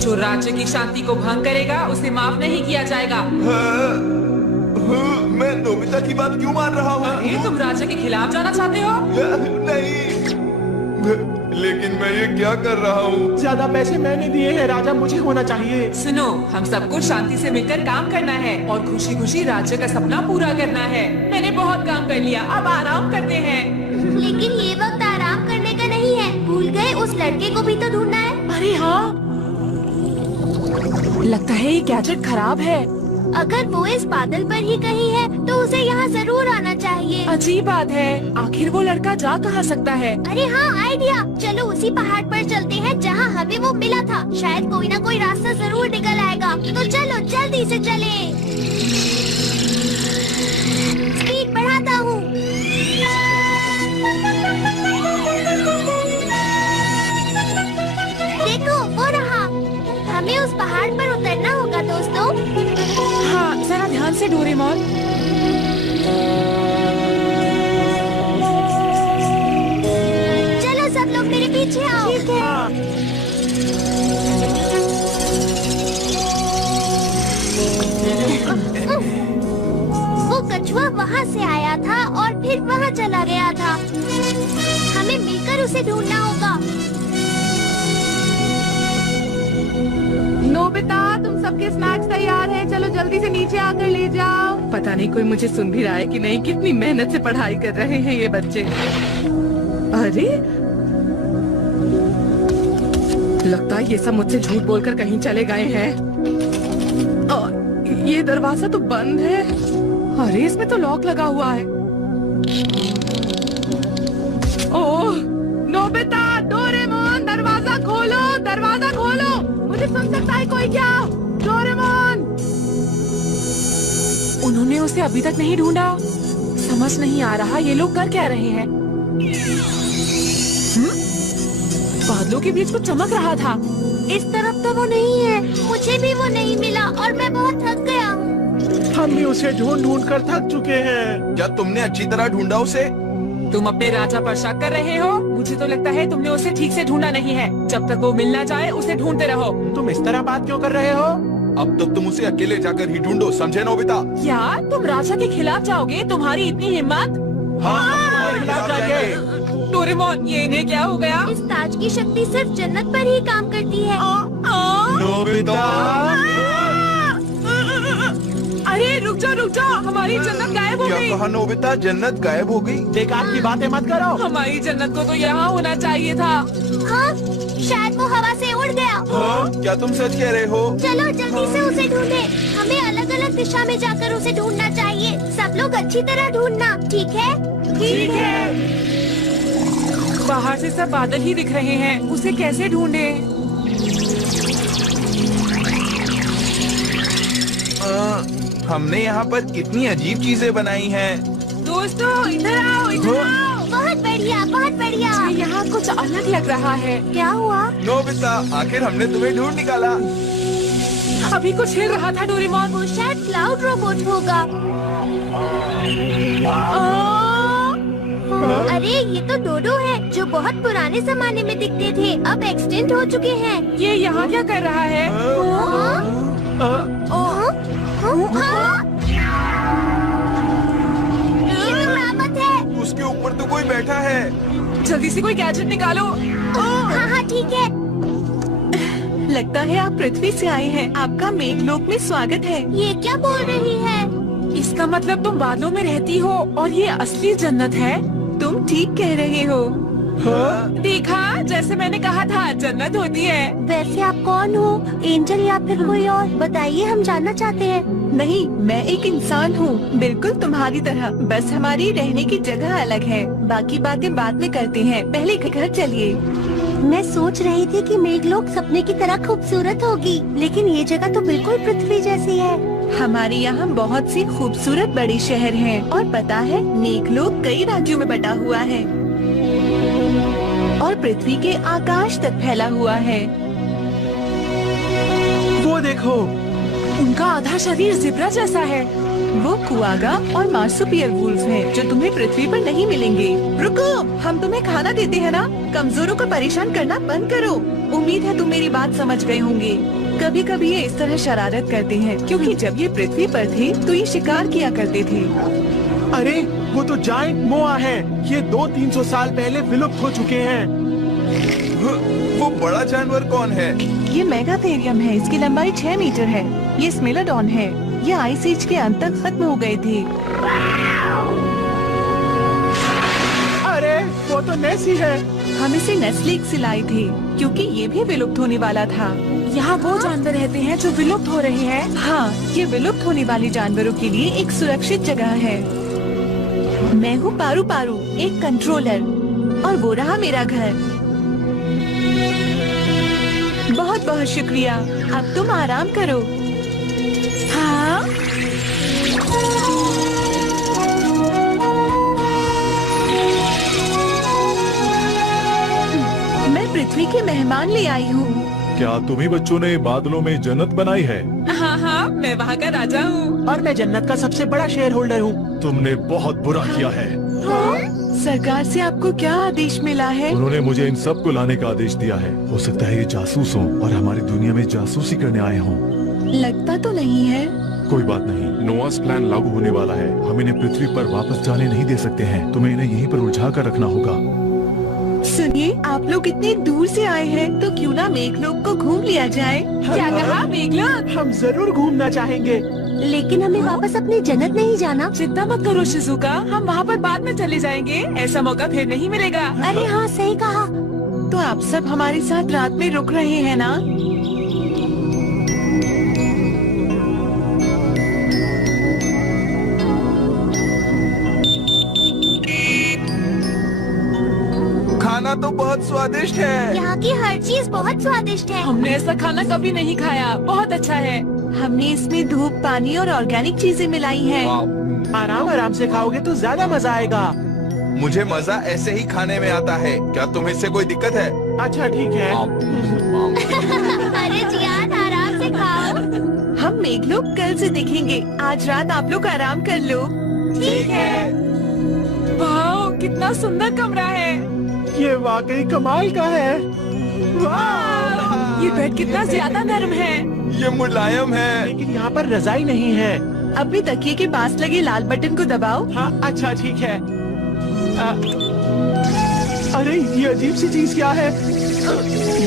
जो राज्य की शांति को भंग करेगा उसे माफ नहीं किया जाएगा। मैं नोबिता की बात क्यों मान रहा हूँ? अरे, तुम राज्य के खिलाफ जाना चाहते हो? नहीं, लेकिन मैं ये क्या कर रहा हूँ? ज्यादा पैसे मैंने दिए हैं, राजा मुझे होना चाहिए। सुनो, हम सबको शांति से मिलकर काम करना है और खुशी खुशी राज्य का सपना पूरा करना है। मैंने बहुत काम कर लिया, अब आराम करते हैं। लेकिन ये वक्त आराम करने का नहीं है। भूल गए, उस लड़के को भी तो ढूंढना है। अरे हाँ, लगता है ये गैजेट खराब है। अगर वो इस बादल पर ही कहीं है तो उसे यहाँ जरूर आना चाहिए। अजीब बात है, आखिर वो लड़का जा कहाँ सकता है? अरे हाँ, आइडिया। चलो उसी पहाड़ पर चलते हैं जहाँ हमें वो मिला था। शायद कोई ना कोई रास्ता जरूर निकल आएगा। तो चलो जल्दी से चलें। स्पीड बढ़ाता हूँ। देखो, वो रहा। हमें उस पहाड़ पर उतरना होगा दोस्तों। हाँ, जरा ध्यान से डोरेमोन। चलो सब लोग मेरे पीछे आओ। ठीक है। वो कछुआ वहाँ से आया था और फिर वहाँ चला गया था। हमें मिलकर उसे ढूंढना होगा। नोबिता, तुम सबके स्नैक्स तैयार हैं। चलो जल्दी से नीचे आकर ले जाओ। पता नहीं कोई मुझे सुन भी रहा है कि नहीं। कितनी मेहनत से पढ़ाई कर रहे हैं ये बच्चे। अरे, लगता है ये सब मुझसे झूठ बोलकर कहीं चले गए हैं। और ये दरवाजा तो बंद है। अरे, इसमें तो लॉक लगा हुआ है। ओह, नोबिता, डोरेमोन, दरवाजा खोलो, दरवाजा खोलो। मुझे सुन सकता है कोई क्या? डोरेमोन! उन्होंने उसे अभी तक नहीं ढूंढा। समझ नहीं आ रहा ये लोग कर क्या रहे हैं। बादलों के बीच कुछ चमक रहा था। इस तरफ तो लगता वो नहीं है। मुझे भी वो नहीं मिला और मैं बहुत थक गया हूँ। हम भी उसे ढूंढ ढूंढ कर थक चुके हैं। क्या तुमने अच्छी तरह ढूंढा उसे? तुम अपने राजा पर शक कर रहे हो? मुझे तो लगता है तुमने उसे ठीक से ढूंढा नहीं है। जब तक वो मिल ना जाए उसे ढूंढते रहो। तुम इस तरह बात क्यों कर रहे हो? अब तो तुम उसे अकेले जाकर ही ढूंढो, समझे नोबिता? क्या तुम राजा के खिलाफ जाओगे? तुम्हारी इतनी हिम्मत? तुम्हारे खिलाफ जाएंगे। डोरेमोन, ये इन्हें क्या हो गया? इस ताज की शक्ति सिर्फ जन्नत पर ही काम करती है। नोबिता! अरे रुक जाओ, हमारी जन्नत गायब हो क्या गई। कहा नोबिता? जन्नत गायब हो गई? बेकार की बातें मत करो। हमारी जन्नत को तो यहाँ होना चाहिए था। हाँ, शायद वो हवा से उड़ गया। हाँ? क्या तुम सच कह रहे हो? चलो जल्दी से उसे ढूंढे। हमें अलग अलग दिशा में जाकर उसे ढूंढना चाहिए। सब लोग अच्छी तरह ढूंढना, ठीक है? ठीक है। बाहर से सब बादल ही दिख रहे हैं, उसे कैसे ढूंढे? हमने यहाँ पर कितनी अजीब चीजें बनाई हैं। दोस्तों इधर आओ, इधर आओ। बहुत बढ़िया, बहुत बढ़िया। मुझे यहाँ कुछ अलग लग रहा है। क्या हुआ? नोबिता, आखिर हमने तुम्हें ढूंढ निकाला। अभी कुछ हिल रहा था डोरेमोन। वो शायद क्लाउड रोबोट होगा। अरे ये तो डोडो है, जो बहुत पुराने जमाने में दिखते थे, अब एक्सटेंट हो चुके हैं। ये यहाँ क्या कर रहा है? ये तो रामत है। उसके ऊपर तो कोई बैठा है। जल्दी से कोई गैजेट निकालो। हाँ हाँ ठीक है। लगता है आप पृथ्वी से आए हैं। आपका मेघलोक में स्वागत है। ये क्या बोल रही है? इसका मतलब तुम बादलों में रहती हो और ये असली जन्नत है? तुम ठीक कह रहे हो। देखा, जैसे मैंने कहा था, जन्नत होती है। वैसे आप कौन हो? एंजल या फिर कोई और? बताइए, हम जानना चाहते हैं। नहीं, मैं एक इंसान हूँ, बिल्कुल तुम्हारी तरह। बस हमारी रहने की जगह अलग है। बाकी बातें बाद में करते हैं, पहले घर चलिए। मैं सोच रही थी कि मेघलोक सपने की तरह खूबसूरत होगी, लेकिन ये जगह तो बिल्कुल पृथ्वी जैसी है। हमारे यहाँ बहुत सी खूबसूरत बड़े शहर हैं और पता है, मेघलोक कई राज्यों में बटा हुआ है और पृथ्वी के आकाश तक फैला हुआ है। वो देखो, उनका आधा शरीर ज़ेब्रा जैसा है। वो कुआगा और मार्सुपियल वुल्फ हैं, जो तुम्हें पृथ्वी पर नहीं मिलेंगे। रुको, हम तुम्हें खाना देते हैं ना। कमजोरों को परेशान करना बंद करो। उम्मीद है तुम मेरी बात समझ गए होंगे। कभी कभी ये इस तरह शरारत करते हैं, क्योंकि जब ये पृथ्वी पर थे तो ये शिकार किया करते थे। अरे वो तो जायंट मोआ है। ये 200-300 साल पहले विलुप्त हो चुके हैं। वो बड़ा जानवर कौन है? ये मेगाथेरियम है। इसकी लंबाई 6 मीटर है। ये स्मेलोडॉन है। ये आइस एज के अंत तक खत्म हो गए थे। अरे वो तो नेसी है। हम इसे नेस्लिक से लाए थे, क्योंकि ये भी विलुप्त होने वाला था। यहाँ वो जानवर रहते हैं जो विलुप्त हो रहे हैं। हाँ, ये विलुप्त होने वाले जानवरों के लिए एक सुरक्षित जगह है। मैं हूँ पारू पारू, एक कंट्रोलर, और वो रहा मेरा घर। बहुत बहुत शुक्रिया। अब तुम आराम करो। हाँ? मैं पृथ्वी के मेहमान ले आई हूँ। क्या तुम्ही बच्चों ने बादलों में जन्नत बनाई है? हाँ, मैं वहाँ का राजा हूँ। और मैं जन्नत का सबसे बड़ा शेयर होल्डर हूँ। तुमने बहुत बुरा किया है। सरकार से आपको क्या आदेश मिला है? उन्होंने मुझे इन सब को लाने का आदेश दिया है। हो सकता है ये जासूस हों और हमारी दुनिया में जासूसी करने आए हों। लगता तो नहीं है। कोई बात नहीं, नोआस प्लान लागू होने वाला है। हम इन्हें पृथ्वी पर वापस जाने नहीं दे सकते हैं। तुम्हें इन्हें यहीं पर उलझा कर रखना होगा। सुनिए, आप लोग इतने दूर से आए हैं, तो क्यों ना मेघलोक को घूम लिया जाए? क्या कहा मेघलोक? हम जरूर घूमना चाहेंगे, लेकिन हमें वापस अपनी जन्नत नहीं जाना। चिंता मत करो शिजुका, हम वहाँ पर बाद में चले जाएंगे। ऐसा मौका फिर नहीं मिलेगा। अरे हाँ, सही कहा। तो आप सब हमारे साथ रात में रुक रहे हैं ना? खाना तो बहुत स्वादिष्ट है। यहाँ की हर चीज बहुत स्वादिष्ट है। हमने ऐसा खाना कभी नहीं खाया। बहुत अच्छा है। हमने इसमें धूप, पानी और ऑर्गेनिक चीजें मिलाई हैं। आराम आराम से खाओगे तो ज्यादा मजा आएगा। मुझे मजा ऐसे ही खाने में आता है। क्या तुम्हें इससे कोई दिक्कत है? अच्छा ठीक है। अरे जी लोग कल से देखेंगे। आज रात आप लोग आराम कर लो। ठीक है। वाह, कितना सुंदर कमरा है। ये वाकई कमाल का है। वाह! ये बेड कितना ज्यादा नरम है। ये मुलायम है। लेकिन यहाँ पर रजाई नहीं है। अब भी तकिए के पास लगे लाल बटन को दबाओ। हाँ, अच्छा ठीक है। अरे ये अजीब सी चीज क्या है?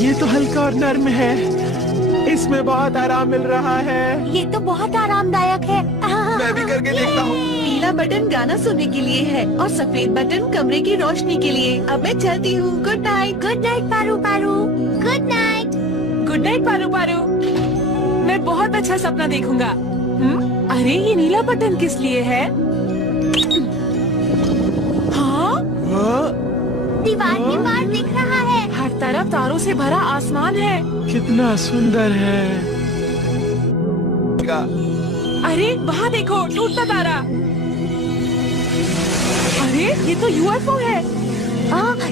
ये तो हल्का और नर्म है। इसमें बहुत आराम मिल रहा है। ये तो बहुत आरामदायक है। मैं भी करके देखता हूँ। पीला बटन गाना सुनने के लिए है और सफेद बटन कमरे की रोशनी के लिए। अब मैं चलती हूँ। Good night. Good night Paru Paru. Good night. Good night Paru Paru. मैं बहुत अच्छा सपना देखूंगा। अरे ये नीला बटन किस लिए है? हाँ, दीवार के पार दिख रहा है। हर तरफ तारों से भरा आसमान है। कितना सुंदर है। अरे वहाँ देखो, टूटता तारा। अरे ये तो यूएफओ है।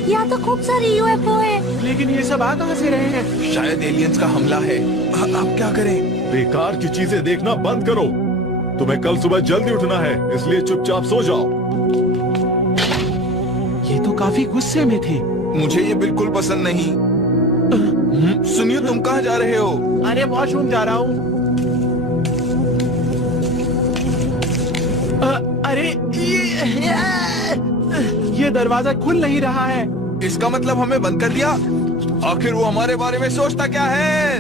यहाँ तो खूब सारी यूएफओ है। लेकिन ये सब आ कहाँ से रहे हैं? शायद एलियंस का हमला है। अब क्या करें? बेकार की चीजें देखना बंद करो। तुम्हें कल सुबह जल्दी उठना है, इसलिए चुपचाप सो जाओ। ये तो काफी गुस्से में थे। मुझे ये बिल्कुल पसंद नहीं। सुनिए, तुम कहाँ जा रहे हो? अरे वॉशरूम जा रहा हूँ। अरे ये दरवाजा खुल नहीं रहा है। इसका मतलब हमें बंद कर दिया? आखिर वो हमारे बारे में सोचता क्या है?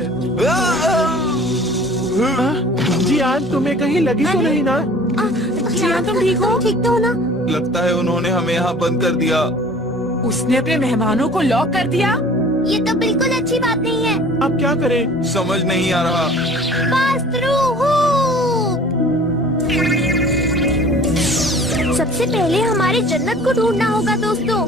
जियान, तुम्हें कहीं लगी तो नहीं ना? जियान, तुम ठीक हो? ठीक तो हो ना? लगता है उन्होंने हमें यहाँ बंद कर दिया। उसने अपने मेहमानों को लॉक कर दिया। ये तो बिल्कुल अच्छी बात नहीं है। अब क्या करें? समझ नहीं आ रहा। पास थ्रू हूँ। सबसे पहले हमारे जन्नत को ढूंढना होगा दोस्तों।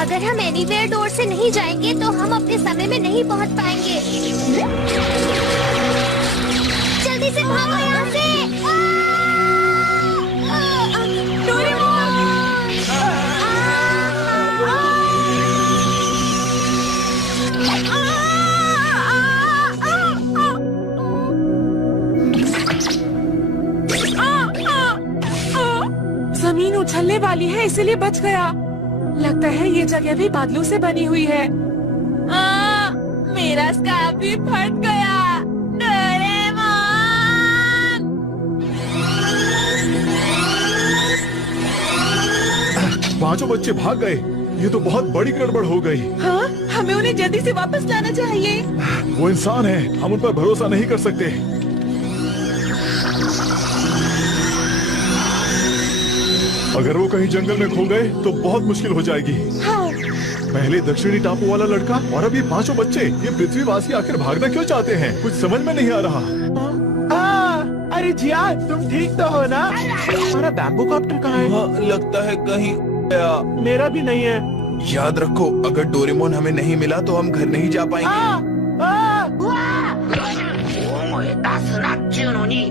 अगर हम एनीवेयर डोर से नहीं जाएंगे तो हम अपने समय में नहीं पहुंच पाएंगे। जल्दी से भागो यहाँ से। जमीन उछलने वाली है, इसीलिए बच गया। लगता है ये जगह भी बादलों से बनी हुई है। मेरा स्कार्फ भी फट गया। डोरेमोन! पांचों बच्चे भाग गए। ये तो बहुत बड़ी गड़बड़ हो गई। हाँ, हमें उन्हें जल्दी से वापस लाना चाहिए। वो इंसान है, हम उन पर भरोसा नहीं कर सकते। अगर वो कहीं जंगल में खो गए तो बहुत मुश्किल हो जाएगी। हाँ। पहले दक्षिणी टापू वाला लड़का और अब ये पांचों बच्चे। ये पृथ्वीवासी आखिर भागना क्यों चाहते हैं? कुछ समझ में नहीं आ रहा। अरे जियान, तुम ठीक तो हो ना? हमारा बैम्बू कॉप्टर कहाँ है? लगता है कहीं गया। मेरा भी नहीं है। याद रखो, अगर डोरेमोन हमें नहीं मिला तो हम घर नहीं जा पाएंगे।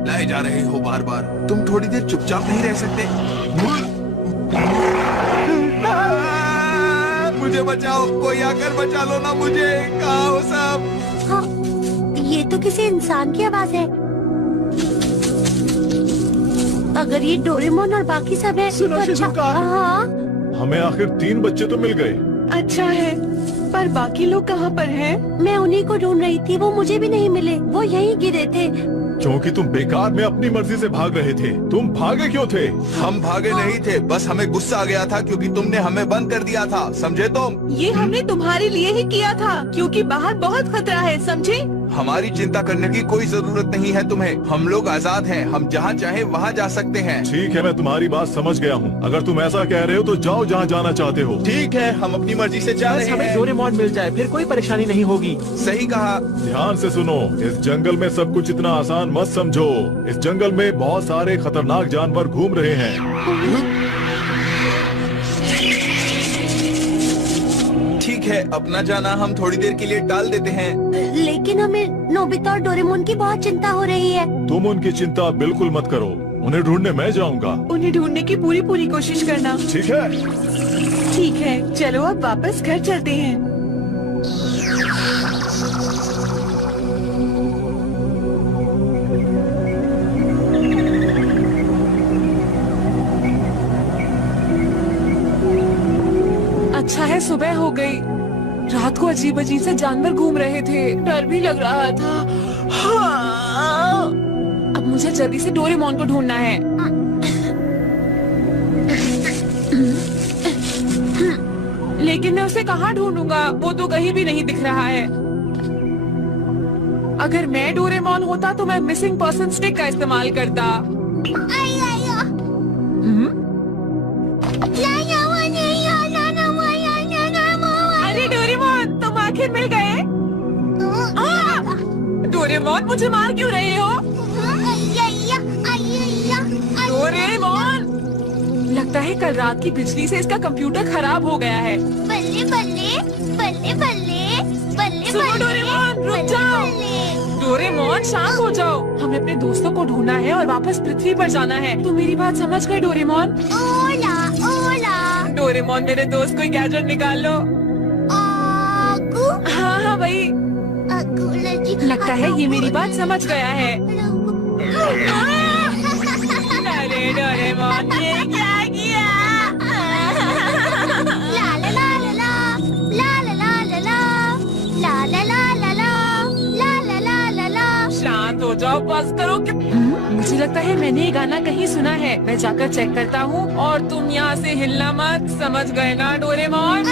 लाए जा रहे हो बार बार। तुम थोड़ी देर चुपचाप नहीं रह सकते? मुझे बचाओ, कोई आकर बचा लो ना मुझे। कहाँ हो सब? हाँ, ये तो किसी इंसान की आवाज है। अगर ये डोरेमोन और बाकी सब है सुनो तो अच्छा। शिजुका। हाँ, हमें आखिर 3 बच्चे तो मिल गए। अच्छा है, पर बाकी लोग कहाँ पर हैं? मैं उन्हीं को ढूंढ रही थी। वो मुझे भी नहीं मिले। वो यहीं गिरे थे। क्योंकि तुम बेकार में अपनी मर्जी से भाग रहे थे। तुम भागे क्यों थे? हम भागे नहीं थे, बस हमें गुस्सा आ गया था क्योंकि तुमने हमें बंद कर दिया था। समझे तुम? ये हमने तुम्हारे लिए ही किया था, क्योंकि बाहर बहुत खतरा है, समझे? हमारी चिंता करने की कोई जरूरत नहीं है तुम्हें। हम लोग आजाद हैं, हम जहाँ चाहे वहाँ जा सकते हैं। ठीक है, मैं तुम्हारी बात समझ गया हूँ। अगर तुम ऐसा कह रहे हो तो जाओ जहाँ जाना चाहते हो। ठीक है, हम अपनी मर्जी से जा बस रहे हमें हैं। डोरेमोन मिल जाए, फिर कोई परेशानी नहीं होगी। सही कहा। ध्यान से सुनो, इस जंगल में सब कुछ इतना आसान मत समझो। इस जंगल में बहुत सारे खतरनाक जानवर घूम रहे हैं। ठीक है, अपना जाना हम थोड़ी देर के लिए टाल देते हैं। लेकिन हमें नोबिता और डोरेमोन की बहुत चिंता हो रही है। तुम उनकी चिंता बिल्कुल मत करो। उन्हें ढूंढने मैं जाऊंगा। उन्हें ढूंढने की पूरी कोशिश करना। ठीक है। ठीक है, चलो अब वापस घर चलते हैं। अच्छा है सुबह हो गई। रात को अजीब अजीब से जानवर घूम रहे थे, डर भी लग रहा था। हाँ। अब मुझे जल्दी से डोरेमोन को ढूंढना है। लेकिन मैं उसे कहाँ ढूंढूंगा? वो तो कहीं भी नहीं दिख रहा है। अगर मैं डोरेमोन होता तो मैं मिसिंग पर्सन स्टिक का इस्तेमाल करता। अरे डोरेमोन, तुम आखिर मिल गए। डोरेमोन, मुझे मार क्यों रहे हो? डोरेमोन, लगता है कल रात की बिजली से इसका कंप्यूटर खराब हो गया है। बल्ले बल्ले बल्ले बल्ले बल्ले सुनो डोरेमोन, रुक जाओ। डोरेमोन, शांत हो जाओ। हमें अपने दोस्तों को ढूंढना है और वापस पृथ्वी पर जाना है। तुम मेरी बात समझ गए डोरेमोन? ओला ओला डोरेमोन, मेरे दोस्त को गैजेट निकाल लो। आगू हाँ हाँ वही। लगता है ये मेरी बात समझ गया है। अरे डोरेमोन, ये क्या किया? ला ला ला ला ला ला ला ला ला ला ला ला ला ला ला ला ला ला। शांत हो जाओ, बस करो। मुझे लगता है मैंने ये गाना कहीं सुना है। मैं जाकर चेक करता हूँ और तुम यहाँ से हिलना मत, समझ गए ना डोरेमोन?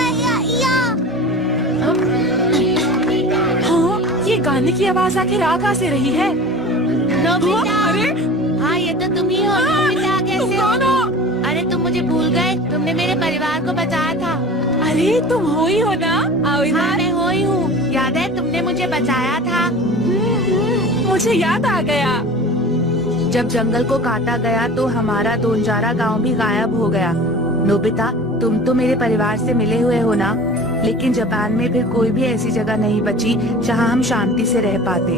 हाँ, ये गाने की आवाज आखिर आ कहाँ से रही है? अरे हाँ, ये तो तुम ही हो। नोबिता, कैसे तुम कौन हो? अरे तुम मुझे भूल गए? तुमने मेरे परिवार को बचाया था। अरे तुम हो ही हो ना? आओ इधर। हाँ, मैं हो ही हूँ। याद है तुमने मुझे बचाया था? मुझे याद आ गया। जब जंगल को काटा गया तो हमारा दोनजारा गांव भी गायब हो गया। नोबिता, तुम तो मेरे परिवार से मिले हुए हो ना? लेकिन जापान में फिर कोई भी ऐसी जगह नहीं बची जहां हम शांति से रह पाते।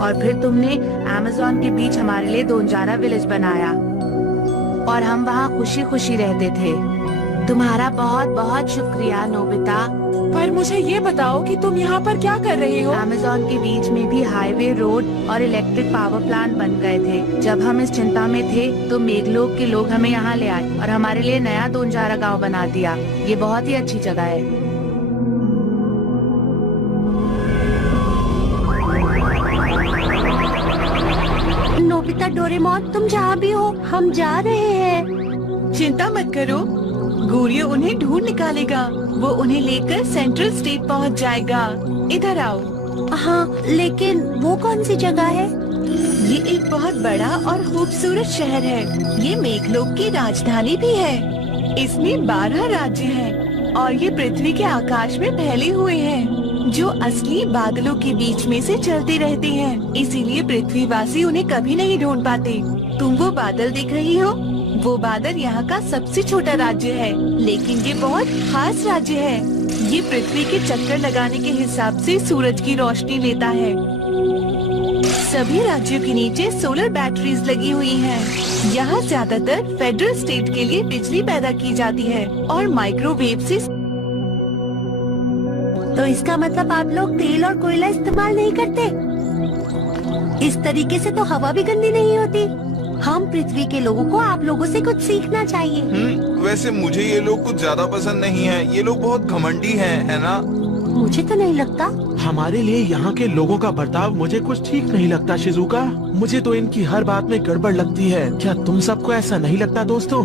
और फिर तुमने अमेज़न के बीच हमारे लिए दोनजारा विलेज बनाया और हम वहां खुशी खुशी रहते थे। तुम्हारा बहुत बहुत शुक्रिया नोबिता। पर मुझे ये बताओ कि तुम यहाँ पर क्या कर रही हो? अमेज़न के बीच में भी हाईवे, रोड और इलेक्ट्रिक पावर प्लांट बन गए थे। जब हम इस चिंता में थे तो मेघलोक के लोग हमें यहाँ ले आए और हमारे लिए नया दोनजारा गांव बना दिया। ये बहुत ही अच्छी जगह है। नोबिता, डोरेमोन, तुम जहाँ भी हो, हम जा रहे हैं। चिंता मत करो, गोरियो उन्हें ढूंढ निकालेगा। वो उन्हें लेकर सेंट्रल स्टेट पहुंच जाएगा। इधर आओ। हाँ, लेकिन वो कौन सी जगह है? ये एक बहुत बड़ा और खूबसूरत शहर है। ये मेघलोक की राजधानी भी है। इसमें 12 राज्य हैं और ये पृथ्वी के आकाश में फैले हुए हैं, जो असली बादलों के बीच में से चलते रहते हैं। इसीलिए पृथ्वीवासी उन्हें कभी नहीं ढूंढ पाते। तुम वो बादल देख रही हो? वो बादल यहाँ का सबसे छोटा राज्य है, लेकिन ये बहुत खास राज्य है। ये पृथ्वी के चक्कर लगाने के हिसाब से सूरज की रोशनी लेता है। सभी राज्यों के नीचे सोलर बैटरीज लगी हुई हैं। यहाँ ज्यादातर फेडरल स्टेट के लिए बिजली पैदा की जाती है और माइक्रोवेव से। तो इसका मतलब आप लोग तेल और कोयला इस्तेमाल नहीं करते? इस तरीके से तो हवा भी गंदी नहीं होती। हम पृथ्वी के लोगों को आप लोगों से कुछ सीखना चाहिए। वैसे मुझे ये लोग कुछ ज्यादा पसंद नहीं है। ये लोग बहुत घमंडी हैं, है ना? मुझे तो नहीं लगता। हमारे लिए यहाँ के लोगों का बर्ताव मुझे कुछ ठीक नहीं लगता शिजुका। मुझे तो इनकी हर बात में गड़बड़ लगती है। क्या तुम सबको ऐसा नहीं लगता दोस्तों?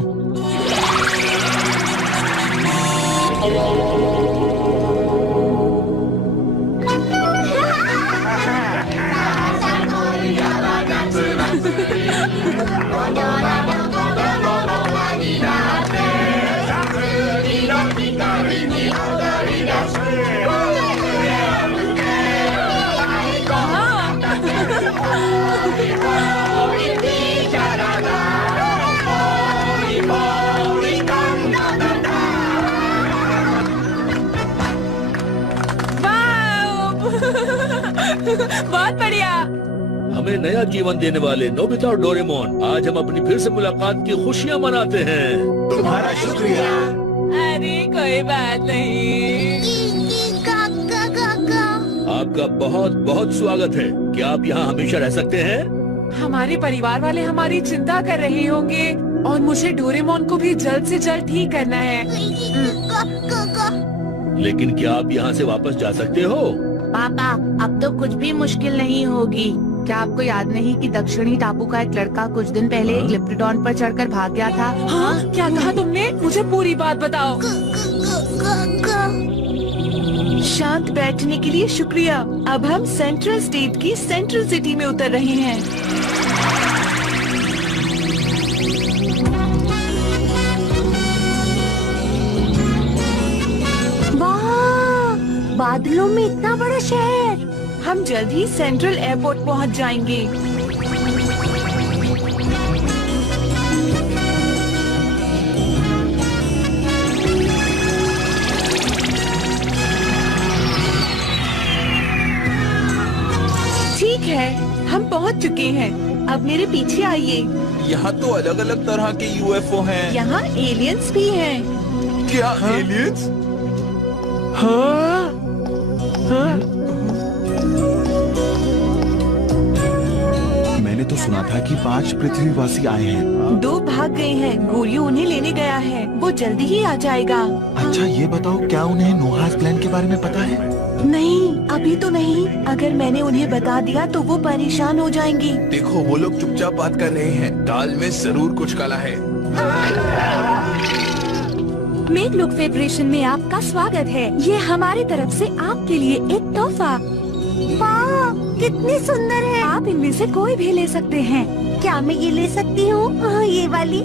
बहुत बढ़िया। हमें नया जीवन देने वाले नोबिता और डोरेमोन, आज हम अपनी फिर से मुलाकात की खुशियाँ मनाते हैं। तुम्हारा शुक्रिया। अरे नहीं, कोई बात नहीं। काका काका। आपका बहुत बहुत स्वागत है। क्या आप यहाँ हमेशा रह सकते हैं? हमारे परिवार वाले हमारी चिंता कर रहे होंगे और मुझे डोरेमोन को भी जल्द से जल्द ठीक करना है। काका। लेकिन क्या आप यहाँ से वापस जा सकते हो? पापा, अब तो कुछ भी मुश्किल नहीं होगी। क्या आपको याद नहीं कि दक्षिणी टापू का एक लड़का कुछ दिन पहले एक लिप्टोन पर चढ़कर भाग गया था? हाँ, क्या कहा तुमने? मुझे पूरी बात बताओ। शांत बैठने के लिए शुक्रिया। अब हम सेंट्रल स्टेट की सेंट्रल सिटी में उतर रहे हैं। वाह, बादलों में इतना बड़ा शहर। हम जल्द ही सेंट्रल एयरपोर्ट पहुंच जाएंगे। ठीक है, हम पहुंच चुके हैं। अब मेरे पीछे आइए। यहाँ तो अलग अलग तरह के यूएफओ हैं। यहाँ एलियंस भी हैं। क्या एलियंस? हाँ? हाँ? मैंने तो सुना था कि 5 पृथ्वीवासी आए हैं। 2 भाग गए हैं। गोरियो उन्हें लेने गया है। वो जल्दी ही आ जाएगा। अच्छा ये बताओ, क्या उन्हें नोहास प्लान के बारे में पता है? नहीं, अभी तो नहीं। अगर मैंने उन्हें बता दिया तो वो परेशान हो जाएंगी। देखो, वो लोग चुपचाप बात कर रहे हैं। दाल में जरूर कुछ काला है। मेघलोक फेडरेशन में आपका स्वागत है। ये हमारी तरफ से आपके लिए एक तोहफा। वाह, कितनी सुंदर है। आप इनमें से कोई भी ले सकते हैं। क्या मैं ये ले सकती हूँ? ये वाली?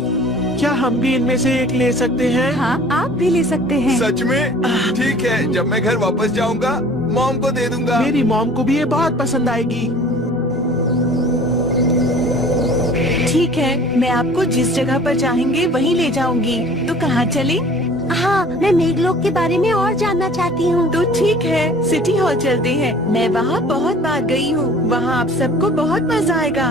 क्या हम भी इनमें से एक ले सकते हैं? हाँ, आप भी ले सकते हैं। सच में? ठीक है, जब मैं घर वापस जाऊंगा मॉम को दे दूंगा। मेरी मॉम को भी ये बहुत पसंद आएगी। ठीक है, मैं आपको जिस जगह पर चाहेंगे वहीं ले जाऊंगी। तो कहाँ चले? हाँ, मैं मेघलोक के बारे में और जानना चाहती हूँ। तो ठीक है, सिटी हॉल चलते हैं। मैं वहाँ बहुत बार गई हूँ। वहाँ आप सबको बहुत मजा आएगा।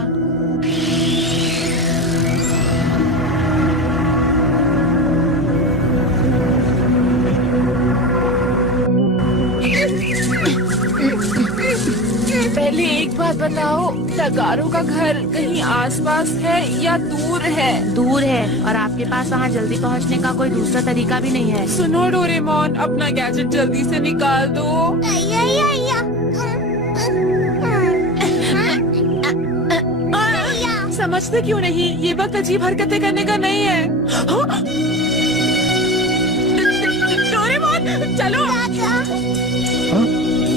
पहले एक बात बताओ, टगारो का घर कहीं आसपास है या दूर है? दूर है, और आपके पास वहाँ जल्दी पहुँचने का कोई दूसरा तरीका भी नहीं है। सुनो डोरेमोन, अपना गैजेट जल्दी से निकाल दो। समझते क्यों नहीं? ये वक्त अजीब हरकतें करने का नहीं है। हाँ? डोरेमोन, चलो। हाँ?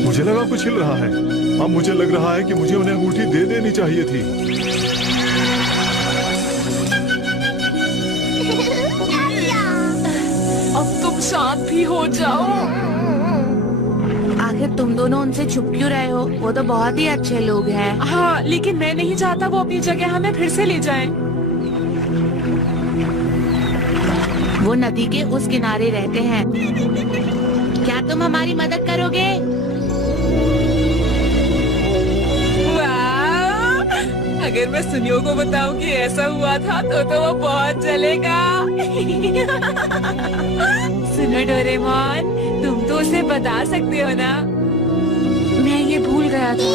मुझे लगा कुछ हिल रहा है। अब मुझे लग रहा है कि मुझे उन्हें अंगूठी दे देनी चाहिए थी। अब तुम शांत भी हो जाओ। आखिर तुम दोनों उनसे छुप क्यों रहे हो? वो तो बहुत ही अच्छे लोग हैं। हाँ, लेकिन मैं नहीं चाहता वो अपनी जगह हमें फिर से ले जाएं। वो नदी के उस किनारे रहते हैं। क्या तुम हमारी मदद करोगे? वाह! अगर मैं सुनियो को बताऊं कि ऐसा हुआ था तो वो बहुत जलेगा। सुनो डोरेमोन, तुम तो उसे बता सकते हो ना? मैं ये भूल गया था।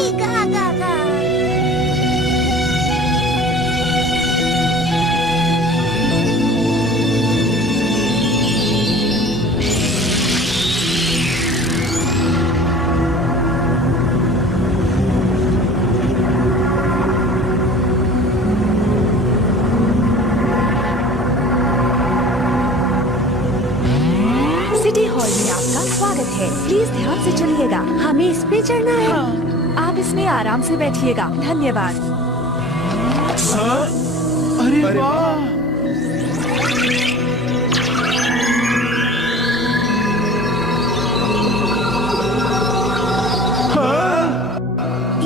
सिटी हॉल में आपका स्वागत है। प्लीज ध्यान से चलिएगा, हमें इस पे चढ़ना है। आप इसमें आराम से बैठिएगा। धन्यवाद। अरे वाह!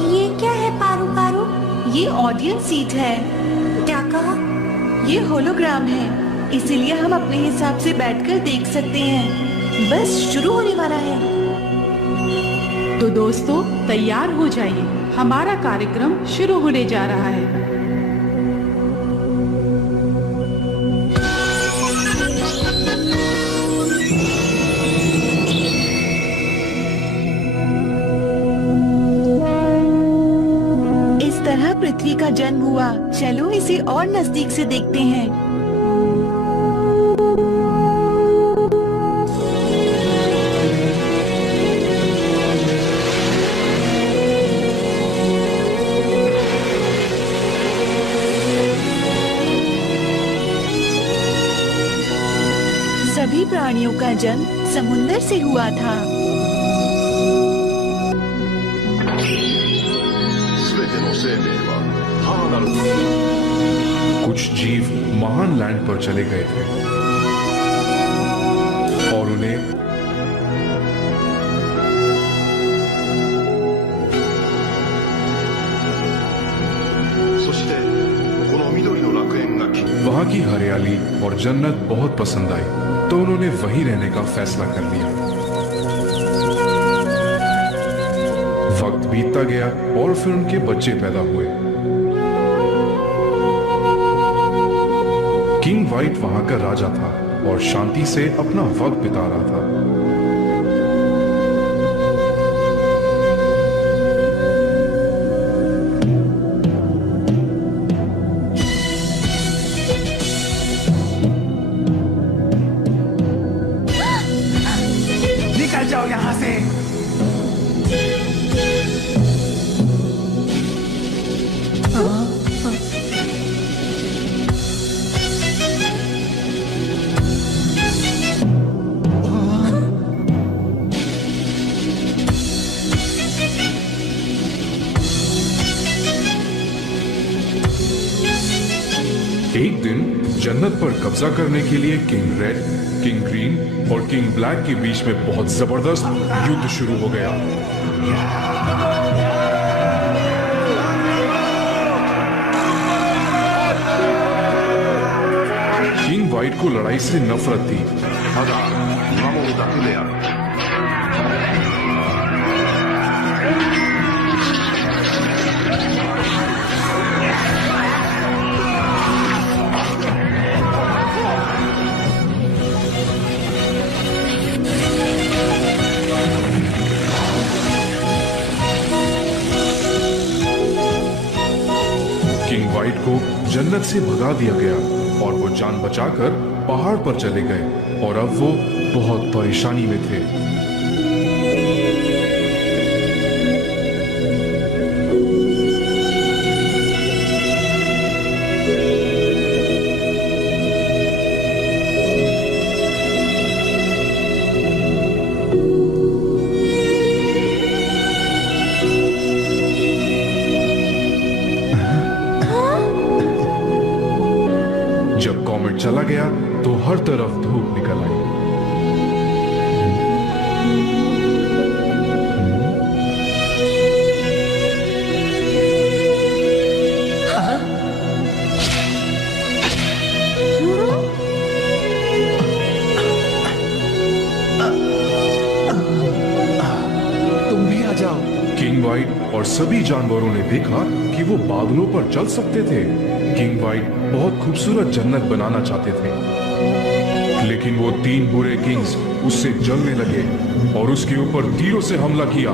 ये क्या है पारू पारू? ये ऑडियंस सीट है। क्या कहा? ये होलोग्राम है, इसीलिए हम अपने हिसाब से बैठकर देख सकते हैं। बस शुरू होने वाला है। तो दोस्तों, तैयार हो जाइए, हमारा कार्यक्रम शुरू होने जा रहा है। जन्म हुआ। चलो इसे और नजदीक से देखते हैं। सभी प्राणियों का जन्म समुद्र से हुआ था। कुछ जीव महान लैंड पर चले गए थे और उन्हें वहां की हरियाली और जन्नत बहुत पसंद आई, तो उन्होंने वहीं रहने का फैसला कर लिया। वक्त बीतता गया और फिर उनके बच्चे पैदा हुए। किंग व्हाइट वहां का राजा था और शांति से अपना वक्त बिता रहा था। निकल जाओ यहाँ से। एक दिन जन्नत पर कब्जा करने के लिए किंग रेड, किंग ग्रीन और किंग ब्लैक के बीच में बहुत जबरदस्त युद्ध शुरू हो गया। किंग व्हाइट को लड़ाई से नफरत थी। किंग व्हाइट को जन्नत से भगा दिया गया और वो जान बचाकर पहाड़ पर चले गए और अब वो बहुत परेशानी में थे। जब कॉमेट चला गया तो हर तरफ धूप निकल आई। तुम भी आ जाओ। किंग व्हाइट और सभी जानवरों ने देखा कि वो बादलों पर चल सकते थे। किंग व्हाइट बहुत खूबसूरत जन्नत बनाना चाहते थे, लेकिन वो तीन बुरे किंग्स उससे जलने लगे और उसके ऊपर तीरों से हमला किया।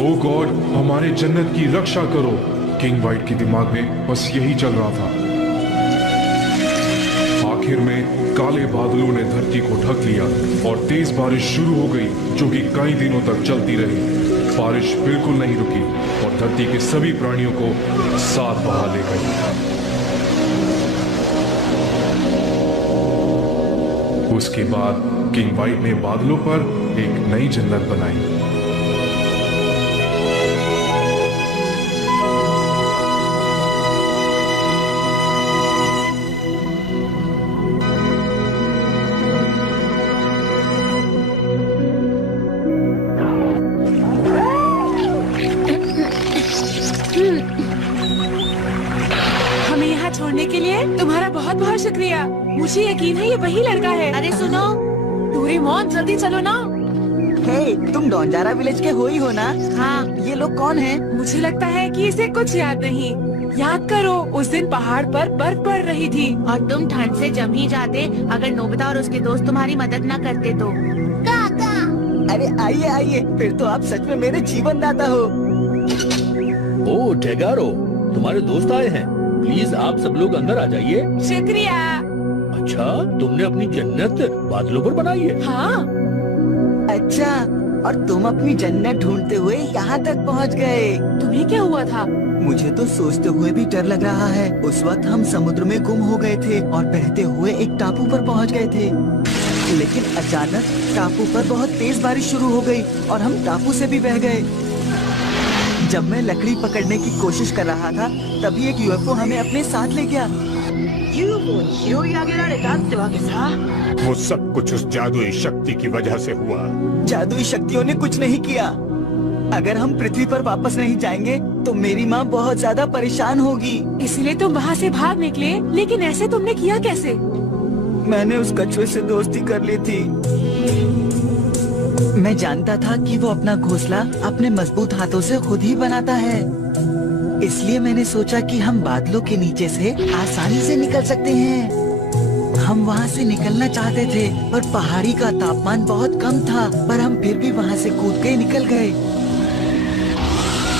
ओ गॉड, हमारे जन्नत की रक्षा करो। किंग व्हाइट के दिमाग में बस यही चल रहा था। आखिर में काले बादलों ने धरती को ढक लिया और तेज बारिश शुरू हो गई, जो कि कई दिनों तक चलती रही। बारिश बिल्कुल नहीं रुकी और धरती के सभी प्राणियों को साथ बहा ले गई। उसके बाद किंग व्हाइट ने बादलों पर एक नई जन्नत बनाई। हमें यहाँ छोड़ने के लिए तुम्हारा बहुत बहुत शुक्रिया। मुझे यकीन है ये वही लड़का है। अरे सुनो, डोरेमोन जल्दी चलो ना। हे, तुम डोंजारा विलेज के हो ही हो ना? हाँ। ये लोग कौन हैं? मुझे लगता है कि इसे कुछ याद नहीं। याद करो, उस दिन पहाड़ पर बर्फ पड़ रही थी। और तुम ठंड से जम ही जाते अगर नोबिता और उसके दोस्त तुम्हारी मदद न करते तो। काका। अरे आइए आइए, फिर तो आप सच में मेरे जीवन दाता हो। ओ टेगारो, तुम्हारे दोस्त आए हैं। प्लीज आप सब लोग अंदर आ जाइए। शुक्रिया। अच्छा, तुमने अपनी जन्नत बादलों पर बनाई है? हाँ। अच्छा, और तुम अपनी जन्नत ढूंढते हुए यहाँ तक पहुँच गए। तुम्हें क्या हुआ था? मुझे तो सोचते हुए भी डर लग रहा है। उस वक्त हम समुद्र में गुम हो गए थे और बहते हुए एक टापू पर पहुँच गए थे, लेकिन अचानक टापू पर बहुत तेज बारिश शुरू हो गई और हम टापू से भी बह गए। जब मैं लकड़ी पकड़ने की कोशिश कर रहा था, तभी एक यूएफओ हमें अपने साथ ले गया। वो सब कुछ उस जादुई शक्ति की वजह से हुआ। जादुई शक्तियों ने कुछ नहीं किया। अगर हम पृथ्वी पर वापस नहीं जाएंगे तो मेरी माँ बहुत ज्यादा परेशान होगी। इसलिए तुम वहाँ से भाग निकले, लेकिन ऐसे तुमने किया कैसे? मैंने उस कछुए से दोस्ती कर ली थी। मैं जानता था कि वो अपना घोंसला अपने मजबूत हाथों से खुद ही बनाता है, इसलिए मैंने सोचा कि हम बादलों के नीचे से आसानी से निकल सकते हैं। हम वहाँ से निकलना चाहते थे, पर पहाड़ी का तापमान बहुत कम था, पर हम फिर भी वहाँ से कूद के निकल गए।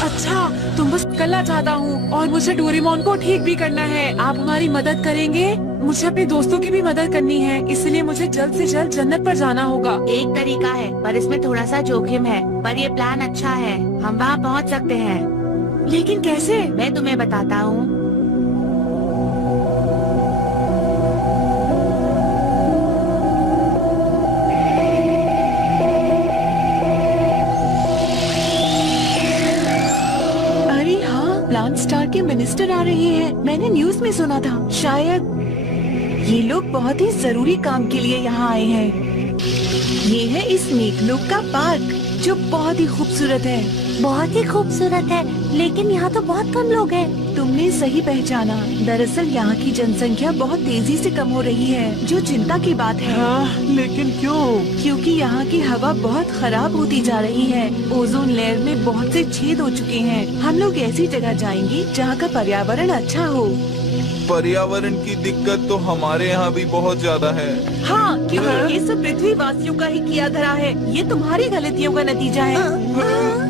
अच्छा, तुम बस निकलना चाहता हूँ और मुझे डोरेमोन को ठीक भी करना है। आप हमारी मदद करेंगे? मुझे अपने दोस्तों की भी मदद करनी है, इसलिए मुझे जल्द से जल्द जन्नत पर जाना होगा। एक तरीका है, पर इसमें थोड़ा सा जोखिम है, पर ये प्लान अच्छा है। हम वहाँ पहुँच सकते हैं। लेकिन कैसे? मैं तुम्हें बताता हूँ। अरे हाँ, प्लान स्टार के मिनिस्टर आ रहे हैं। मैंने न्यूज में सुना था। शायद ये लोग बहुत ही जरूरी काम के लिए यहाँ आए हैं। ये है इस मेघलोक का पार्क, जो बहुत ही खूबसूरत है। बहुत ही खूबसूरत है, लेकिन यहाँ तो बहुत कम लोग हैं। तुमने सही पहचाना। दरअसल यहाँ की जनसंख्या बहुत तेजी से कम हो रही है, जो चिंता की बात है। लेकिन क्यों? क्योंकि यहाँ की हवा बहुत खराब होती जा रही है। ओजोन लेयर में बहुत से छेद हो चुके हैं। हम लोग ऐसी जगह जाएंगे जहाँ का पर्यावरण अच्छा हो। पर्यावरण की दिक्कत तो हमारे यहाँ भी बहुत ज्यादा है। हाँ, क्योंकि ये सब पृथ्वी वासियों का ही किया धरा है। ये तुम्हारी गलतियों का नतीजा है।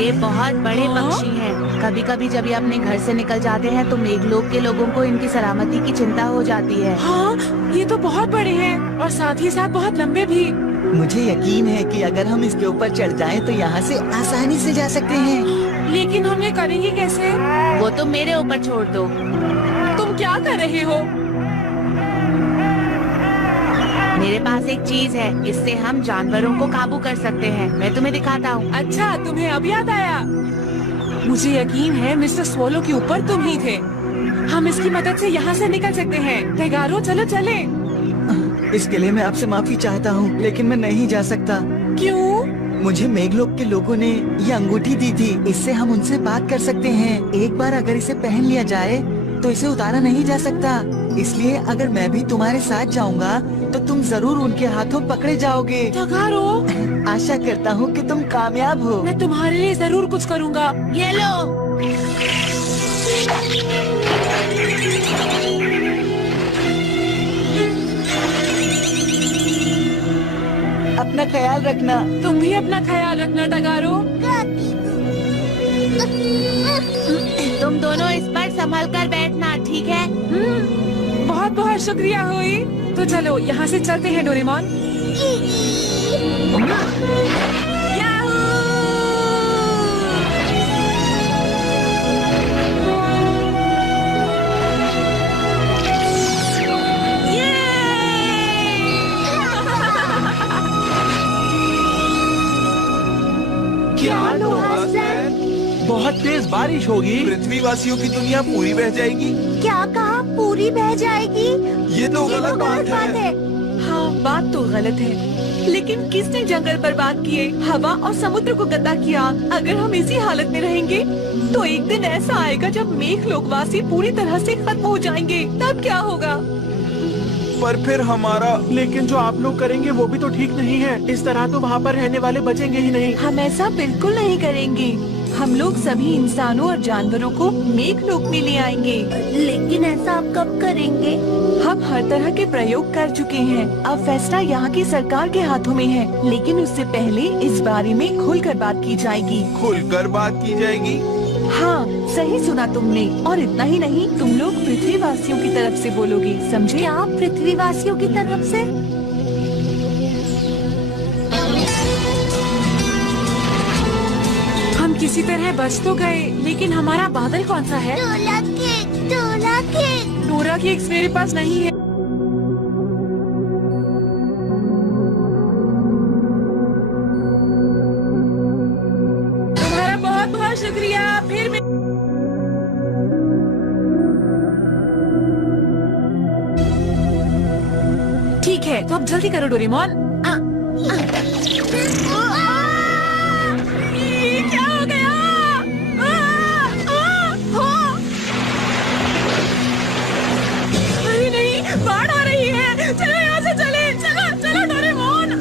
ये बहुत बड़े पक्षी हैं। कभी कभी जब ये अपने घर से निकल जाते हैं तो मेघलोक के लोगों को इनकी सलामती की चिंता हो जाती है। हाँ, ये तो बहुत बड़े हैं और साथ ही साथ बहुत लंबे भी। मुझे यकीन है कि अगर हम इसके ऊपर चढ़ जाएं तो यहाँ से आसानी से जा सकते हैं। लेकिन हम ये करेंगे कैसे? वो तो मेरे ऊपर छोड़ दो। तुम क्या कर रहे हो? मेरे पास एक चीज है, इससे हम जानवरों को काबू कर सकते हैं। मैं तुम्हें दिखाता हूँ। अच्छा, तुम्हें अब याद आया। मुझे यकीन है मिस्टर स्वॉलो के ऊपर तुम ही थे। हम इसकी मदद से यहाँ से निकल सकते हैं। टेगारो, चलो चले। इसके लिए मैं आपसे माफी चाहता हूँ, लेकिन मैं नहीं जा सकता। क्यों? मुझे मेघलोक के लोगों ने ये अंगूठी दी थी, इससे हम उनसे बात कर सकते हैं। एक बार अगर इसे पहन लिया जाए तो इसे उतारा नहीं जा सकता। इसलिए अगर मैं भी तुम्हारे साथ जाऊंगा तो तुम जरूर उनके हाथों पकड़े जाओगे। टेगारो, आशा करता हूँ कि तुम कामयाब हो। मैं तुम्हारे लिए जरूर कुछ करूँगा। ये लो। अपना ख्याल रखना। तुम भी अपना ख्याल रखना टेगारो। तुम दोनों इस पर संभल कर बैठना, ठीक है? बहुत बहुत शुक्रिया हुई। तो चलो यहाँ से चलते हैं डोरेमोन। क्या बहुत तेज बारिश होगी। पृथ्वीवासियों की दुनिया पूरी बह जाएगी। क्या कहा? पूरी बह जाएगी? ये तो गलत बात है। हाँ, बात तो गलत है, लेकिन किसने जंगल बर्बाद किए, हवा और समुद्र को गंदा किया? अगर हम इसी हालत में रहेंगे तो एक दिन ऐसा आएगा जब मेघ लोकवासी पूरी तरह से खत्म हो जाएंगे। तब क्या होगा? पर फिर हमारा, लेकिन जो आप लोग करेंगे वो भी तो ठीक नहीं है। इस तरह तो वहाँ पर रहने वाले बचेंगे ही नहीं। हम ऐसा बिल्कुल नहीं करेंगे। हम लोग सभी इंसानों और जानवरों को मेघलोक में ले आएंगे। लेकिन ऐसा आप कब करेंगे? हम हर तरह के प्रयोग कर चुके हैं। अब फैसला यहाँ की सरकार के हाथों में है, लेकिन उससे पहले इस बारे में खुलकर बात की जाएगी। खुलकर बात की जाएगी? हाँ, सही सुना तुमने। और इतना ही नहीं, तुम लोग पृथ्वीवासियों की तरफ से बोलोगे, समझे? क्या पृथ्वीवासियों की तरफ से? हम किसी तरह बच तो गए, लेकिन हमारा बादल कौन सा है? डोला केक, डोला केक। डोरा केक्स मेरे पास नहीं है। तुम्हारा बहुत बहुत शुक्रिया। फिर ठीक है, तो अब जल्दी करो डोरेमोन। क्या हो गया? अरे नहीं, बाढ़ आ रही है। चलो यहाँ से चले। चलो चलो डोरेमोन।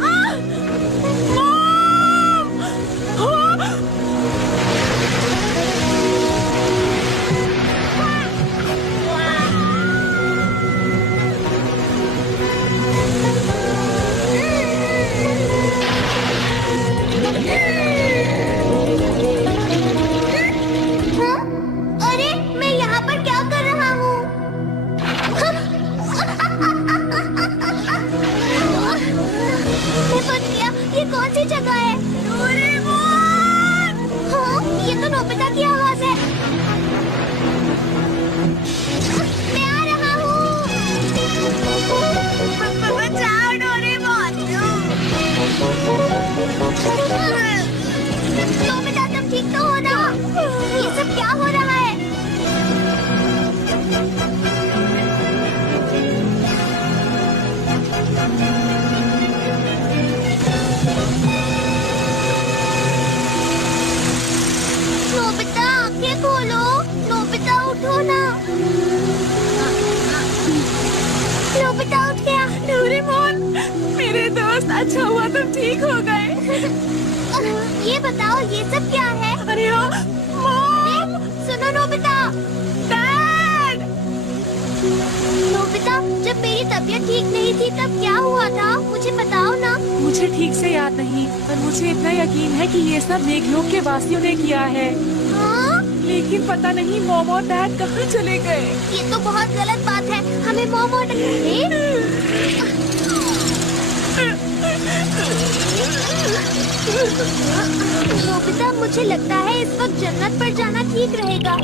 अरे मैं यहाँ पर क्या कर रहा हूँ? मैं बच गया। ये कौन सी जगह है? डोरेमोन! हाँ, ये तो नोबिता की आवाज है। मैं आ रहा हूँ। बचाओ डोरेमोन। नोबिता, तुम ठीक तो हो ना? ये सब क्या हो रहा है? नोबिता, आंखें खोलो। नोबिता, उठो ना। नोबिता उठ गया। डोरेमोन, मेरे दोस्त, अच्छा हुआ तुम ठीक हो गए। ये बताओ, ये सब क्या है? अरे हाँ, मॉम! सुनो नोबिता। डैड! नोबिता, जब मेरी तबीयत ठीक नहीं थी तब क्या हुआ था? मुझे बताओ ना। मुझे ठीक से याद नहीं, पर मुझे इतना यकीन है कि ये सब मेघलोक के वासियों ने किया है। हाँ? लेकिन पता नहीं मॉम और डैड कहाँ चले गए। ये तो बहुत गलत बात है। हमें मॉम और नोबिता, मुझे लगता है इस वक्त जन्नत पर जाना ठीक रहेगा।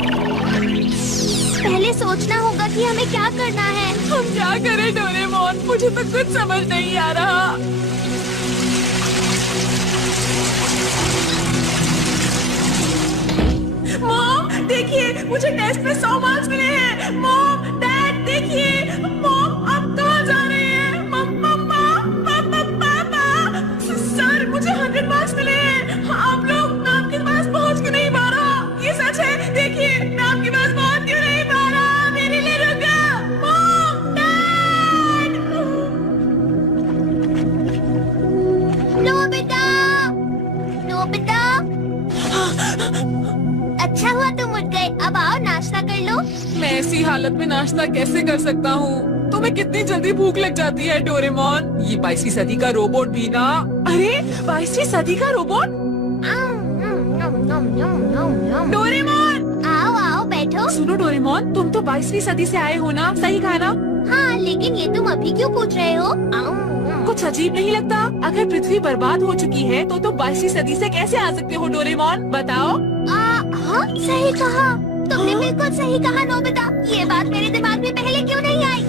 पहले सोचना होगा कि हमें क्या करना है। हम क्या करें डोरेमोन? मुझे तो कुछ समझ नहीं आ रहा। मॉम, देखिए, मुझे टेस्ट में 100 मार्क्स मिले हैं। मॉम, डैड, देखिए। मॉम, आप कहाँ जा रहे हैं? पापा, सर, मुझे 100 मार्क्स मिले हैं। आप लोग, मैं आपके पास पहुँच क्यों नहीं पा रहा? ये सच है। देखिए, मैं आपके पास पहुँच क्यों नहीं पा रहा? मेरे लिए रुका। Mom, dad. Nobita, Nobita. अच्छा हुआ तुम उठ गए। अब आओ, नाश्ता कर लो। मैं ऐसी हालत में नाश्ता कैसे कर सकता हूँ? तुम्हें कितनी जल्दी भूख लग जाती है डोरेमोन? ये 22वीं सदी का रोबोट भी ना। अरे 22वीं सदी का रोबोट? डोरेमोन, आओ आओ, बैठो। सुनो डोरेमोन, तुम तो 22वीं सदी से आए हो ना? सही कहा ना? हाँ, लेकिन ये तुम अभी क्यों पूछ रहे हो? कुछ अजीब नहीं लगता? अगर पृथ्वी बर्बाद हो चुकी है तो 22वीं सदी से कैसे आ सकते हो डोरेमोन? बताओ। हाँ, सही कहा। तुमने बिल्कुल सही कहा नोबिता। ये बात मेरे दिमाग में पहले क्यों नहीं आई?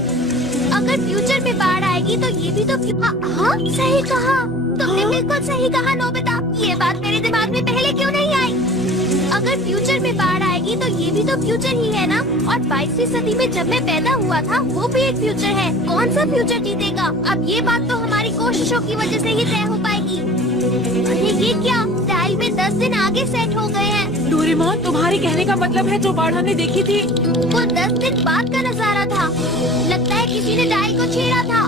अगर फ्यूचर में बाढ़ आएगी तो ये भी तो हाँ, सही कहा। तुमने बिल्कुल सही कहा नोबिता। ये बात मेरे दिमाग में पहले क्यों नहीं आई? अगर फ्यूचर में बाढ़ आएगी तो ये भी तो फ्यूचर ही है ना। और 22वीं सदी में जब मैं पैदा हुआ था वो भी एक फ्यूचर है। कौन सा फ्यूचर जीतेगा? अब ये बात तो हमारी कोशिशों की वजह से ही तय हो पाएगी। अरे ये क्या, डायल में 10 दिन आगे सेट हो गए हैं। डोरेमोन, तुम्हारे कहने का मतलब है जो बाढ़ हमने देखी थी वो 10 दिन बाद का नजारा था। लगता है किसी ने डायल को छेड़ा था।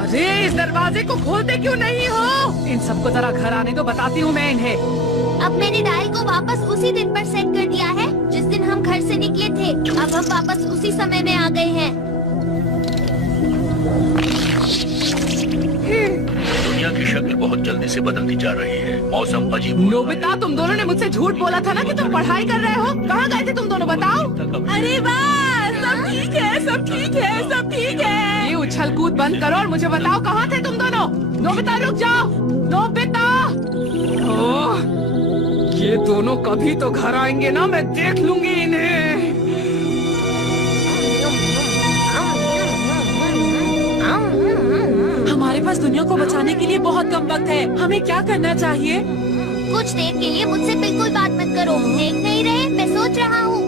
अरे इस दरवाजे को खोलते क्यों नहीं हो? इन सबको जरा घर आने तो बताती हूँ मैं इन्हें। अब मैंने डायल को वापस उसी दिन पर सेट कर दिया है जिस दिन हम घर से निकले थे। अब हम वापस उसी समय में आ गए हैं। दुनिया की शक्ल बहुत जल्दी से बदलती जा रही है। मौसम अजीब। नोबिता, तुम दोनों ने मुझसे झूठ बोला था ना कि तुम पढ़ाई कर रहे हो। कहाँ गए थे तुम दोनों, बताओ। अरे वाह, सब ठीक है, सब ठीक है, सब ठीक है। ये उछल कूद बंद करो और मुझे बताओ कहाँ थे तुम दोनों। नोबिता रुक जाओ, नोबिता। ओह, ये दोनों कभी तो घर आएंगे ना, मैं देख लूंगी इन्हें। हमारे पास दुनिया को बचाने के लिए बहुत कम वक्त है। हमें क्या करना चाहिए? कुछ देर के लिए मुझसे बिल्कुल बात मत करो। देख नहीं रहे, मैं सोच रहा हूँ।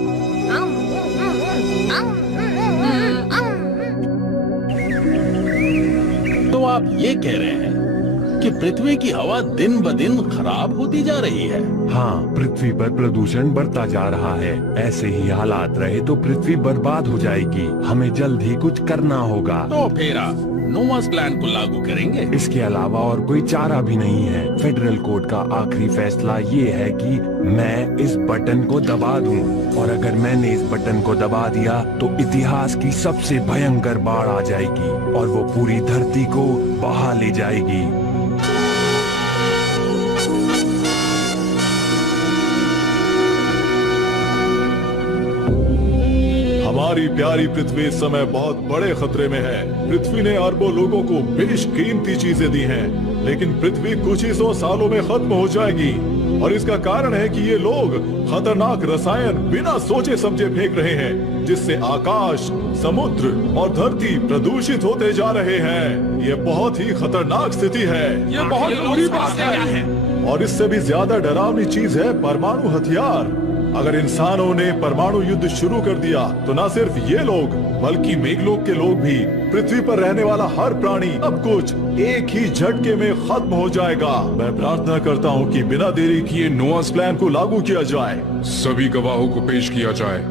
तो आप ये कह रहे हैं कि पृथ्वी की हवा दिन ब दिन खराब होती जा रही है? हाँ, पृथ्वी पर प्रदूषण बढ़ता जा रहा है। ऐसे ही हालात रहे तो पृथ्वी बर्बाद हो जाएगी। हमें जल्द ही कुछ करना होगा। तो फिर आप नोवास प्लान को लागू करेंगे? इसके अलावा और कोई चारा भी नहीं है। फेडरल कोर्ट का आखिरी फैसला ये है कि मैं इस बटन को दबा दूं, और अगर मैंने इस बटन को दबा दिया तो इतिहास की सबसे भयंकर बाढ़ आ जाएगी और वो पूरी धरती को बहा ले जाएगी। हमारी प्यारी पृथ्वी इस समय बहुत बड़े खतरे में है। पृथ्वी ने अरबों लोगों को बेशकीमती चीजें दी हैं, लेकिन पृथ्वी कुछ ही 100 सालों में खत्म हो जाएगी। और इसका कारण है कि ये लोग खतरनाक रसायन बिना सोचे समझे फेंक रहे हैं, जिससे आकाश, समुद्र और धरती प्रदूषित होते जा रहे हैं। ये बहुत ही खतरनाक स्थिति है। ये बहुत बुरी बात है। और इससे भी ज्यादा डरावनी चीज है परमाणु हथियार। अगर इंसानों ने परमाणु युद्ध शुरू कर दिया तो न सिर्फ ये लोग बल्कि मेघलोक के लोग भी, पृथ्वी पर रहने वाला हर प्राणी अब कुछ एक ही झटके में खत्म हो जाएगा। मैं प्रार्थना करता हूँ कि बिना देरी किए नोआस प्लान को लागू किया जाए। सभी गवाहों को पेश किया जाए।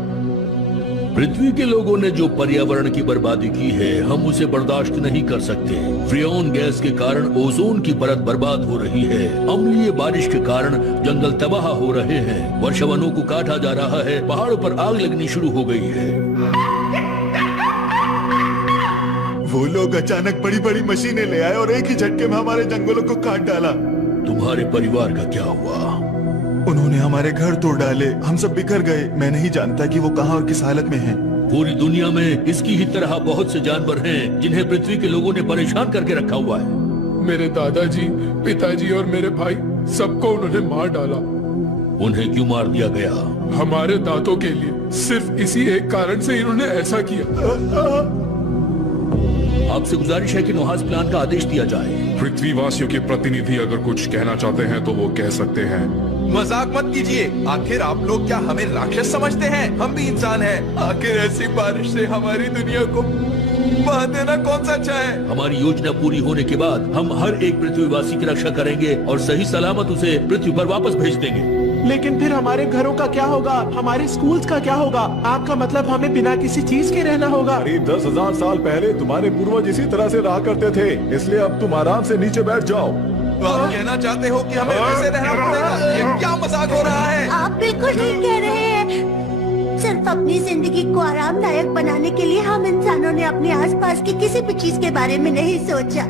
पृथ्वी के लोगों ने जो पर्यावरण की बर्बादी की है, हम उसे बर्दाश्त नहीं कर सकते। फ्रियोन गैस के कारण ओजोन की परत बर्बाद हो रही है। अम्लीय बारिश के कारण जंगल तबाह हो रहे हैं। वर्षावनों को काटा जा रहा है। पहाड़ों पर आग लगनी शुरू हो गई है। वो लोग अचानक बड़ी बड़ी मशीनें ले आए और एक ही झटके में हमारे जंगलों को काट डाला। तुम्हारे परिवार का क्या हुआ? उन्होंने हमारे घर तोड़ डाले। हम सब बिखर गए। मैं नहीं जानता कि वो कहाँ और किस हालत में हैं। पूरी दुनिया में इसकी ही तरह बहुत से जानवर हैं जिन्हें पृथ्वी के लोगों ने परेशान करके रखा हुआ है। मेरे दादाजी, पिताजी और मेरे भाई, सबको उन्होंने मार डाला। उन्हें क्यों मार दिया गया? हमारे दांतों के लिए। सिर्फ इसी एक कारण से इन्होंने ऐसा किया। आपसे गुजारिश है कि नोहास प्लान का आदेश दिया जाए। पृथ्वीवासियों के प्रतिनिधि अगर कुछ कहना चाहते हैं तो वो कह सकते हैं। मजाक मत कीजिए। आखिर आप लोग क्या हमें राक्षस समझते हैं? हम भी इंसान हैं। आखिर ऐसी बारिश से हमारी दुनिया को बहा देना कौन सा अच्छा है? हमारी योजना पूरी होने के बाद हम हर एक पृथ्वीवासी की रक्षा करेंगे और सही सलामत उसे पृथ्वी पर वापस भेज देंगे। लेकिन फिर हमारे घरों का क्या होगा? हमारे स्कूल्स का क्या होगा? आपका मतलब हमें बिना किसी चीज के रहना होगा? करीब 10,000 साल पहले तुम्हारे पूर्वज इसी तरह से रहा करते थे, इसलिए अब तुम आराम से नीचे बैठ जाओ। आप कहना चाहते हो कि हमें वैसे रहना पड़ेगा? ये क्या मजाक हो रहा है? आप बिल्कुल ठीक कह रहे हैं। सिर्फ अपनी जिंदगी को आरामदायक बनाने के लिए हम इंसानों ने अपने आसपास की किसी भी चीज के बारे में नहीं सोचा।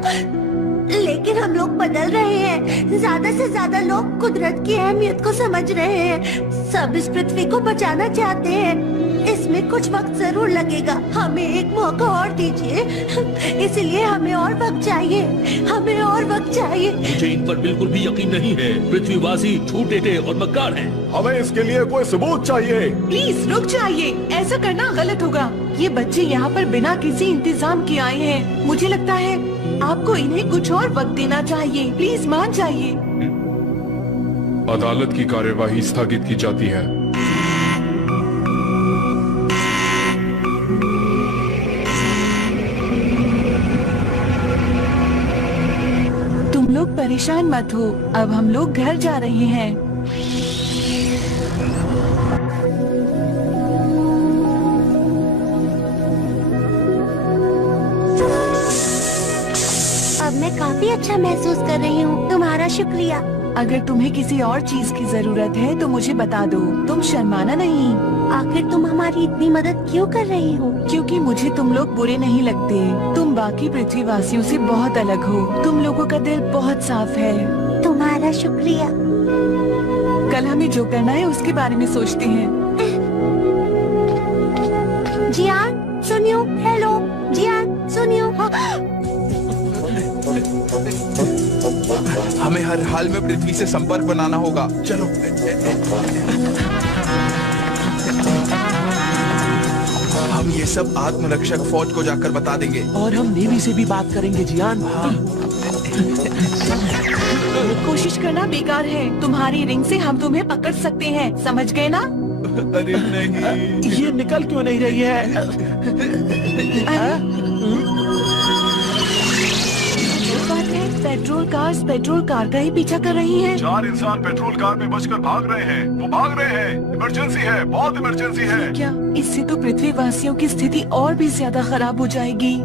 लेकिन हम लोग बदल रहे हैं। ज्यादा से ज्यादा लोग कुदरत की अहमियत को समझ रहे हैं। सब इस पृथ्वी को बचाना चाहते हैं। इसमें कुछ वक्त जरूर लगेगा। हमें एक मौका और दीजिए। इसलिए हमें और वक्त चाहिए। हमें और वक्त चाहिए। मुझे इन पर बिल्कुल भी यकीन नहीं है। पृथ्वीवासी झूठे और मक्कार हैं। हमें इसके लिए कोई सबूत चाहिए। प्लीज रुक जाइए। ऐसा करना गलत होगा। ये बच्चे यहाँ पर बिना किसी इंतजाम के आए हैं। मुझे लगता है आपको इन्हें कुछ और वक्त देना चाहिए। प्लीज मान जाइए। अदालत की कार्यवाही स्थगित की जाती है। तुम लोग परेशान मत हो, अब हम लोग घर जा रहे हैं। अब मैं काफी अच्छा महसूस कर रही हूँ, तुम्हारा शुक्रिया। अगर तुम्हें किसी और चीज की जरूरत है तो मुझे बता दो, तुम शर्माना नहीं। आखिर तुम हमारी इतनी मदद क्यों कर रही हो? क्योंकि मुझे तुम लोग बुरे नहीं लगते। तुम बाकी पृथ्वीवासियों से बहुत अलग हो। तुम लोगों का दिल बहुत साफ है। तुम्हारा शुक्रिया। कल हमें जो करना है उसके बारे में सोचते हैं। जियान सुनियो, हेलो जियान सुनियो। हमें हर हाल में पृथ्वी से संपर्क बनाना होगा। चलो। हम ये सब आत्मरक्षक फौज को जाकर बता देंगे। और हम नेवी से भी बात करेंगे जियान। कोशिश करना बेकार है। तुम्हारी रिंग से हम तुम्हें पकड़ सकते हैं, समझ गए ना? अरे नहीं, ये निकल क्यों नहीं रही है? पेट्रोल कार का ही पीछा कर रही हैं। 4 इंसान पेट्रोल कार में बचकर भाग रहे हैं। वो भाग रहे हैं। इमरजेंसी है, बहुत इमरजेंसी है। क्या इससे तो पृथ्वी वासियों की स्थिति और भी ज्यादा खराब हो जाएगी।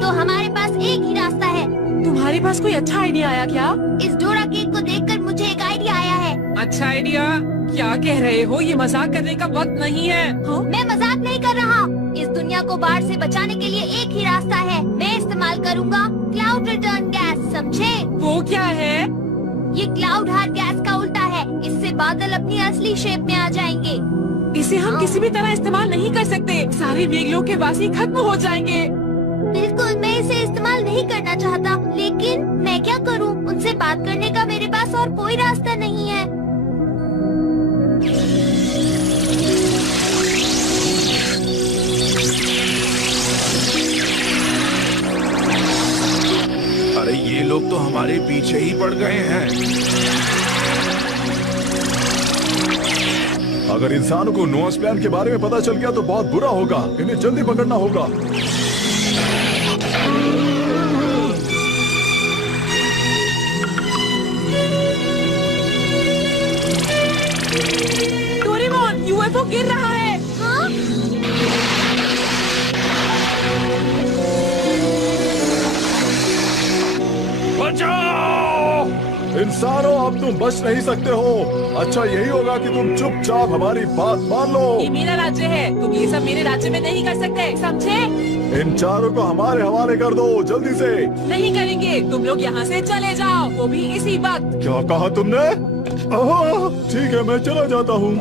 तो हमारे पास एक ही रास्ता है। तुम्हारे पास कोई अच्छा आइडिया आया क्या? इस डोरा केक को देखकर मुझे एक आइडिया आया है। अच्छा आइडिया? क्या कह रहे हो? ये मजाक करने का वक्त नहीं है। मैं मजाक नहीं कर रहा। इस दुनिया को बाढ़ से बचाने के लिए एक ही रास्ता है। मैं इस्तेमाल करूंगा क्लाउड रिटर्न गैस, समझे? वो क्या है? ये क्लाउड हार गैस का उल्टा है। इससे बादल अपनी असली शेप में आ जाएंगे। इसे हम किसी भी तरह इस्तेमाल नहीं कर सकते। सारे मेघलोक के वासी खत्म हो जाएंगे। बिल्कुल, मैं इसे इस्तेमाल नहीं करना चाहता, लेकिन मैं क्या करूं? उनसे बात करने का मेरे पास और कोई रास्ता नहीं है। अरे ये लोग तो हमारे पीछे ही पड़ गए हैं। अगर इंसानों को नोआस प्लान के बारे में पता चल गया तो बहुत बुरा होगा। इन्हें जल्दी पकड़ना होगा। डोरेमोन, यूएफओ गिर रहा है। हाँ? बचाओ! इंसानों, अब तुम बच नहीं सकते हो। अच्छा यही होगा कि तुम चुपचाप हमारी बात मान लो। ये मेरा राज्य है, तुम ये सब मेरे राज्य में नहीं कर सकते, समझे? इन चारों को हमारे हवाले कर दो, जल्दी से। नहीं करेंगे। तुम लोग यहाँ से चले जाओ, वो भी इसी वक्त। क्या कहा तुमने? ठीक है, मैं चला जाता हूँ।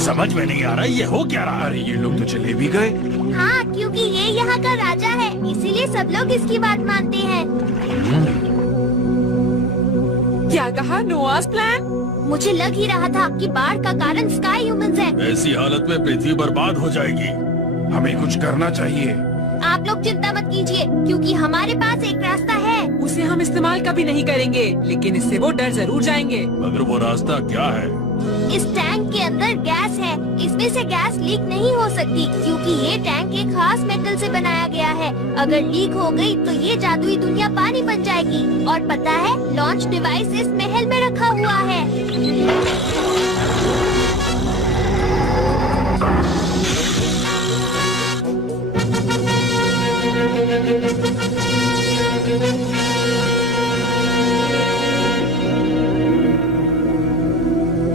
समझ में नहीं आ रहा ये हो क्या रहा। अरे ये लोग तो चले भी गए। हाँ, क्योंकि ये यहाँ का राजा है, इसीलिए सब लोग इसकी बात मानते हैं। क्या कहा? नोआस प्लान? मुझे लग ही रहा था कि बाढ़ का कारण स्काई ह्यूमंस है। ऐसी हालत में पृथ्वी बर्बाद हो जाएगी। हमें कुछ करना चाहिए। आप लोग चिंता मत कीजिए, क्योंकि हमारे पास एक रास्ता है। उसे हम इस्तेमाल कभी नहीं करेंगे, लेकिन इससे वो डर जरूर जाएंगे। मगर वो रास्ता क्या है? इस टैंक के अंदर गैस है। इसमें से गैस लीक नहीं हो सकती, क्योंकि ये टैंक एक खास मेटल से बनाया गया है। अगर लीक हो गई तो ये जादुई दुनिया पानी बन जाएगी। और पता है, लॉन्च डिवाइस इस महल में रखा हुआ है।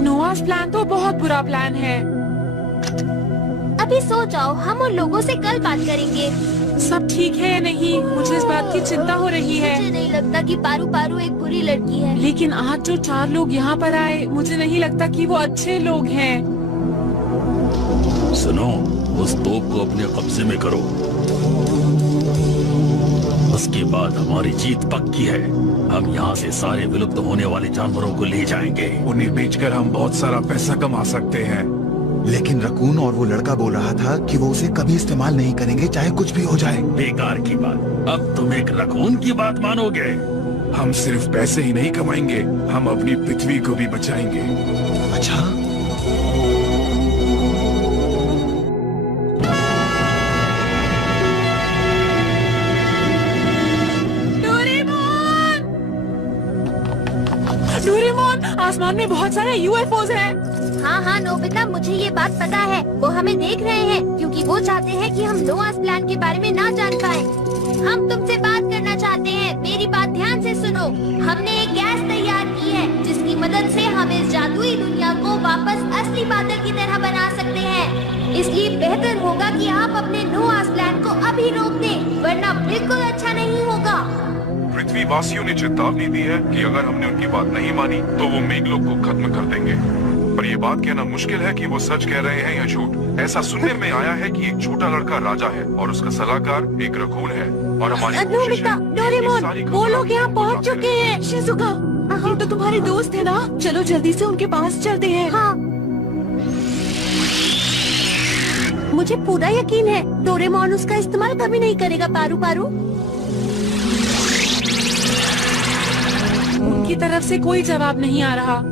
नोआस प्लान तो बहुत बुरा प्लान है। अभी सो जाओ, हम उन लोगों से कल बात करेंगे। सब ठीक है या नहीं? मुझे इस बात की चिंता हो रही है। मुझे नहीं लगता कि पारू पारू एक बुरी लड़की है। लेकिन आज जो 4 लोग यहाँ पर आए, मुझे नहीं लगता कि वो अच्छे लोग हैं। सुनो, उस तोप को अपने कब्जे में करो। उसके बाद हमारी जीत पक्की है। हम यहाँ से सारे विलुप्त होने वाले जानवरों को ले जाएंगे। उन्हें बेचकर हम बहुत सारा पैसा कमा सकते हैं। लेकिन रकून और वो लड़का बोल रहा था कि वो उसे कभी इस्तेमाल नहीं करेंगे, चाहे कुछ भी हो जाए। बेकार की बात। अब तुम एक रकून की बात मानोगे? हम सिर्फ पैसे ही नहीं कमाएंगे, हम अपनी पृथ्वी को भी बचाएंगे। अच्छा, डोरेमोन, आसमान में बहुत सारे यूएफओज हैं। हाँ हाँ नोबिता, मुझे ये बात पता है। वो हमें देख रहे हैं क्योंकि वो चाहते हैं कि हम नोआस प्लान के बारे में ना जान पाए। हम तुमसे बात करना चाहते हैं, मेरी बात ध्यान से सुनो। हमने एक गैस तैयार की है जिसकी मदद से हम इस जादुई दुनिया को वापस असली बादल की तरह बना सकते हैं। इसलिए बेहतर होगा कि आप अपने नोआस प्लान को अभी रोक दें, वरना बिल्कुल अच्छा नहीं होगा। पृथ्वी वासियों ने चेतावनी दी है कि अगर हमने उनकी बात नहीं मानी तो वो मेघलोक को खत्म कर देंगे। पर ये बात कहना मुश्किल है कि वो सच कह रहे हैं या झूठ। ऐसा सुनने में आया है कि एक छोटा लड़का राजा है और उसका सलाहकार एक रकून है, और हमारी कोशिश है डोरेमोन, वो लोग यहाँ पहुँच चुके हैं। शिजुका, ये तो तुम्हारे दोस्त है ना? चलो जल्दी से उनके पास चलते हैं। हाँ, मुझे पूरा यकीन है डोरेमोन उसका इस्तेमाल कभी नहीं करेगा। पारू पारू, उनकी तरफ से कोई जवाब नहीं आ रहा।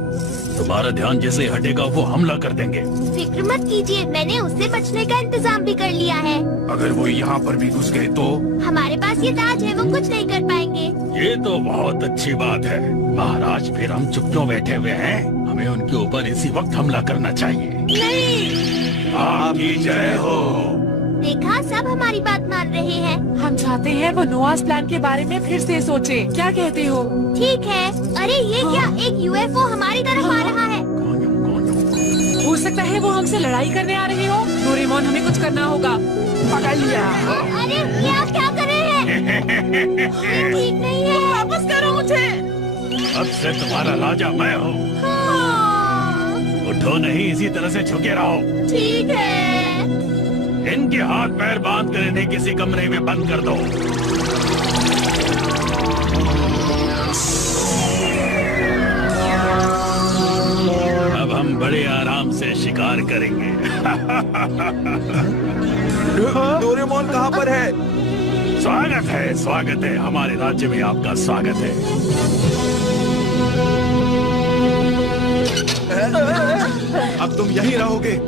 तुम्हारा ध्यान जैसे हटेगा वो हमला कर देंगे। फिक्र मत कीजिए, मैंने उससे बचने का इंतजाम भी कर लिया है। अगर वो यहाँ पर भी घुस गए तो? हमारे पास ये ताज है, वो कुछ नहीं कर पाएंगे। ये तो बहुत अच्छी बात है महाराज। फिर हम चुप क्यों बैठे हुए हैं? हमें उनके ऊपर इसी वक्त हमला करना चाहिए। नहीं, आपकी जय हो। देखा, सब हमारी बात मान रहे हैं। हम चाहते हैं वो नोआस प्लान के बारे में फिर से सोचे। क्या कहते हो? ठीक है। अरे ये क्या, एक यूएफओ हमारी तरफ आ रहा है। हो सकता है वो हमसे लड़ाई करने आ रहे हो। डोरेमोन, हमें कुछ करना होगा। पकड़ लिया। अरे ये आप क्या कर रहे हैं? ये ठीक नहीं है। वापस करो मुझे। अब से तुम्हारा राजा मैं हूँ। हाँ। उठो नहीं, इसी तरह से झुके रहो। ठीक है। इनके हाथ पैर बांध कर इन्हें किसी कमरे में बंद कर दो। अब हम बड़े आराम से शिकार करेंगे। डोरेमोन कहाँ पर है? स्वागत है हमारे राज्य में, आपका स्वागत है। अब तुम यहीं रहोगे?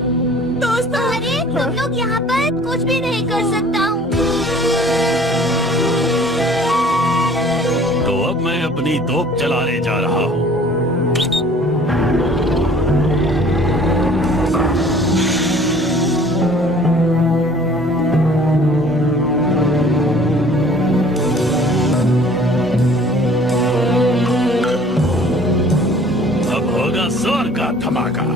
दोस्तों, अरे तुम लोग यहाँ पर कुछ भी नहीं कर सकता हूँ। तो अब मैं अपनी तोप चलाने जा रहा हूँ। अब होगा जोर का धमाका।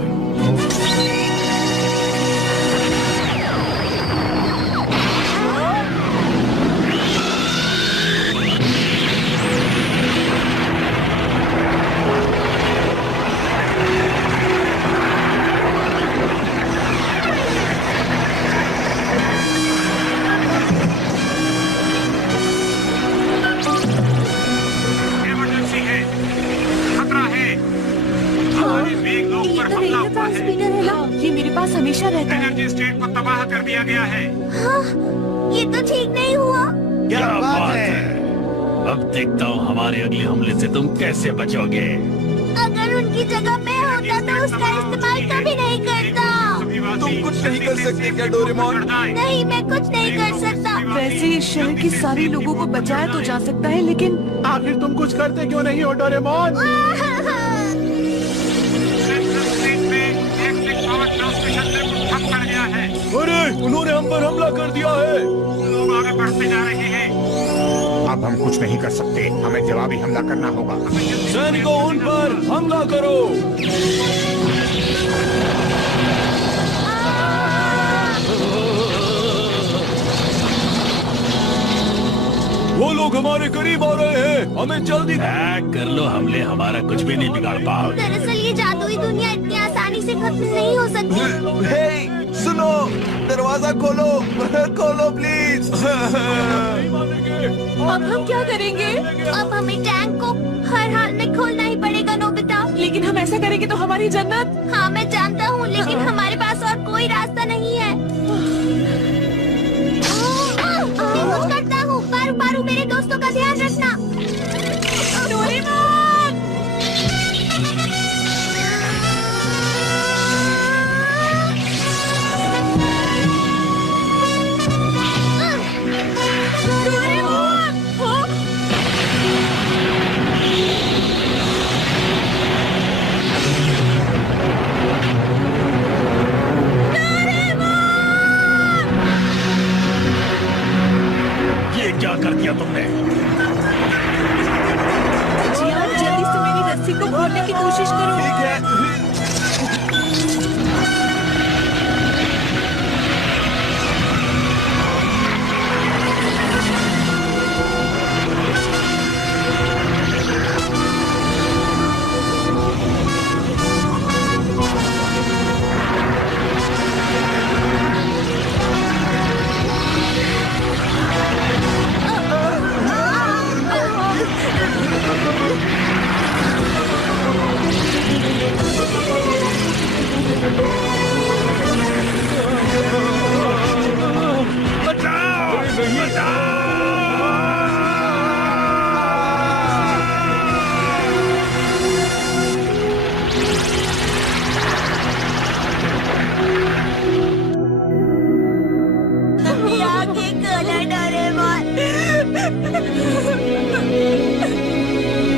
ट्रांसमीटर है ना, ये मेरे पास हमेशा रहता है। एनर्जी स्टेट को तबाह कर दिया गया है। हाँ, ये तो ठीक नहीं हुआ। क्या बात है? अब देखता हूँ हमारे अगले हमले से तुम कैसे बचोगे। अगर उनकी जगह मैं होता तो उसका इस्तेमाल कभी नहीं करता। तुम कुछ नहीं कर सकते क्या डोरेमोन? नहीं, मैं कुछ नहीं कर सकता। वैसे इस शहर के सारे लोगों को बचाया तो जा सकता है, लेकिन आखिर तुम कुछ करते क्यों नहीं हो डोरेमोन? अरे उन्होंने हम पर हमला कर दिया है। लोग आगे बढ़ते जा रहे हैं। अब हम कुछ नहीं कर सकते, हमें जवाबी हमला करना होगा। सैनिकों, उन पर हमला करो। वो लोग हमारे करीब आ रहे हैं, हमें जल्दी कर लो हमले, हमारा कुछ भी नहीं बिगाड़ पाओगे। दरअसल ये जादुई दुनिया इतनी आसानी से खत्म नहीं हो सकती। हे, सुनो, दरवाजा खोलो, खोलो प्लीज। अब हम क्या करेंगे? अब हमें टैंक को हर हाल में खोलना ही पड़ेगा नोबिता। लेकिन लेकिन हम ऐसा करेंगे तो हमारी जन्नत। हाँ मैं जानता हूँ, लेकिन हमारे पास और कोई रास्ता नहीं है। मैं कुछ करता हूँ। पारू पारू, मेरे दोस्तों का ध्यान रखना। क्या कर दिया तुमने? जियान, जल्दी से मेरी रस्सी को खोलने की कोशिश करो। ठीक है।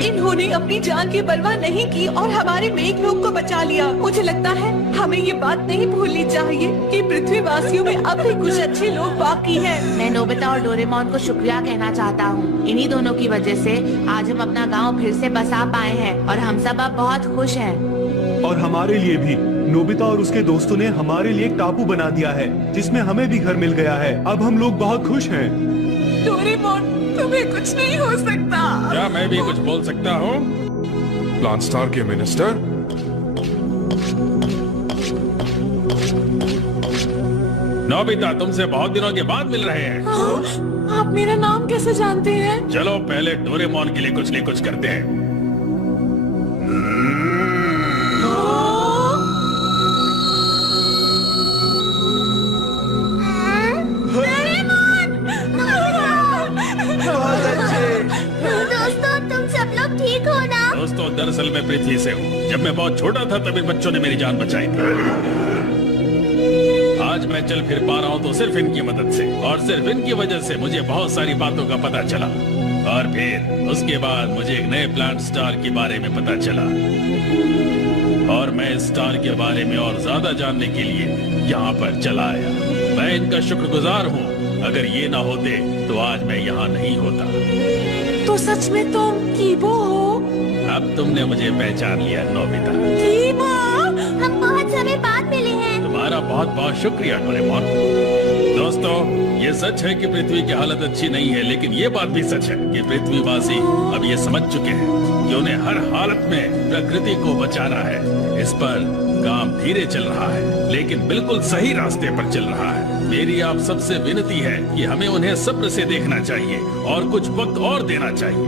इन्होंने अपनी जान की परवाह नहीं की और हमारे मेघ लोग को बचा लिया। मुझे लगता है हमें ये बात नहीं भूलनी चाहिए कि पृथ्वीवासियों में अब भी कुछ अच्छे लोग बाकी हैं। मैं नोबिता और डोरेमोन को शुक्रिया कहना चाहता हूँ। इन्हीं दोनों की वजह से आज हम अपना गांव फिर से बसा पाए हैं और हम सब अब बहुत खुश हैं। और हमारे लिए भी नोबिता और उसके दोस्तों ने हमारे लिए एक टापू बना दिया है जिसमें हमें भी घर मिल गया है। अब हम लोग बहुत खुश हैं। डोरेमोन, तुम्हें कुछ नहीं हो सकता। क्या मैं भी कुछ बोल सकता हूँ? प्लान स्टार के मिनिस्टर, नोबिता तुमसे बहुत दिनों के बाद मिल रहे हैं। हाँ, आप मेरा नाम कैसे जानते हैं? चलो पहले डोरेमोन के लिए कुछ करते हैं। दोस्तों, तुम सब लोग ठीक हो ना? दोस्तों, दरअसल मैं पृथ्वी से हूँ। जब मैं बहुत छोटा था तब इन बच्चों ने मेरी जान बचाई थी। आज मैं चल फिर पा रहा हूँ तो सिर्फ इनकी मदद से, और सिर्फ इनकी वजह से मुझे बहुत सारी बातों का पता चला। और फिर उसके बाद मुझे एक नए प्लांट स्टार के बारे में पता चला, और मैं इस स्टार के बारे में और ज्यादा जानने के लिए यहाँ पर चला आया। मैं इनका शुक्रगुजार हूँ। अगर ये ना होते तो आज मैं यहाँ नहीं होता। तो सच में तुम कीबो हो? अब तुमने मुझे पहचान लिया नोबिता। कीबो, हम बहुत समय बाद मिले हैं। तुम्हारा बहुत बहुत शुक्रिया डोरेमोन। दोस्तों, ये सच है कि पृथ्वी की हालत अच्छी नहीं है, लेकिन ये बात भी सच है कि पृथ्वीवासी अब ये समझ चुके हैं कि उन्हें हर हालत में प्रकृति को बचाना है। इस पर काम धीरे चल रहा है, लेकिन बिल्कुल सही रास्ते पर चल रहा है। मेरी आप सबसे विनती है कि हमें उन्हें सब्र से देखना चाहिए और कुछ वक्त और देना चाहिए।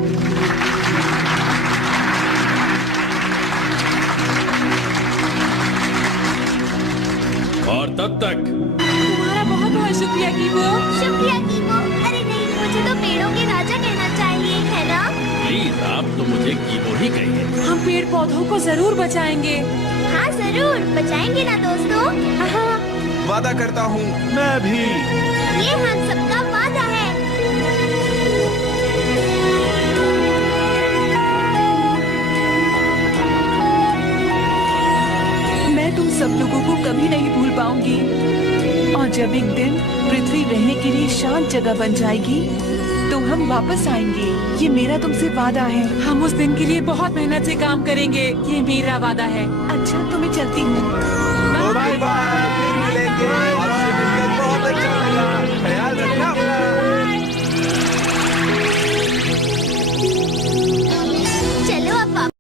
और तब तक तुम्हारा बहुत बहुत शुक्रिया कीबो। शुक्रिया कीबो। अरे नहीं, मुझे तो पेड़ों के राजा कहना चाहिए, है ना? प्लीज, आप तो मुझे कीबो ही कहिए। हम पेड़ पौधों को जरूर बचाएंगे। हाँ जरूर बचाएंगे ना दोस्तों। हाँ, वादा करता हूँ। मैं भी। ये हम सबका वादा है। मैं तुम सब लोगों को कभी नहीं भूल पाऊंगी, और जब एक दिन पृथ्वी रहने के लिए शांत जगह बन जाएगी तो हम वापस आएंगे। ये मेरा तुमसे वादा है। हम उस दिन के लिए बहुत मेहनत से काम करेंगे। ये मेरा वादा है। अच्छा, तो मैं चलती हूँ। Bye bye.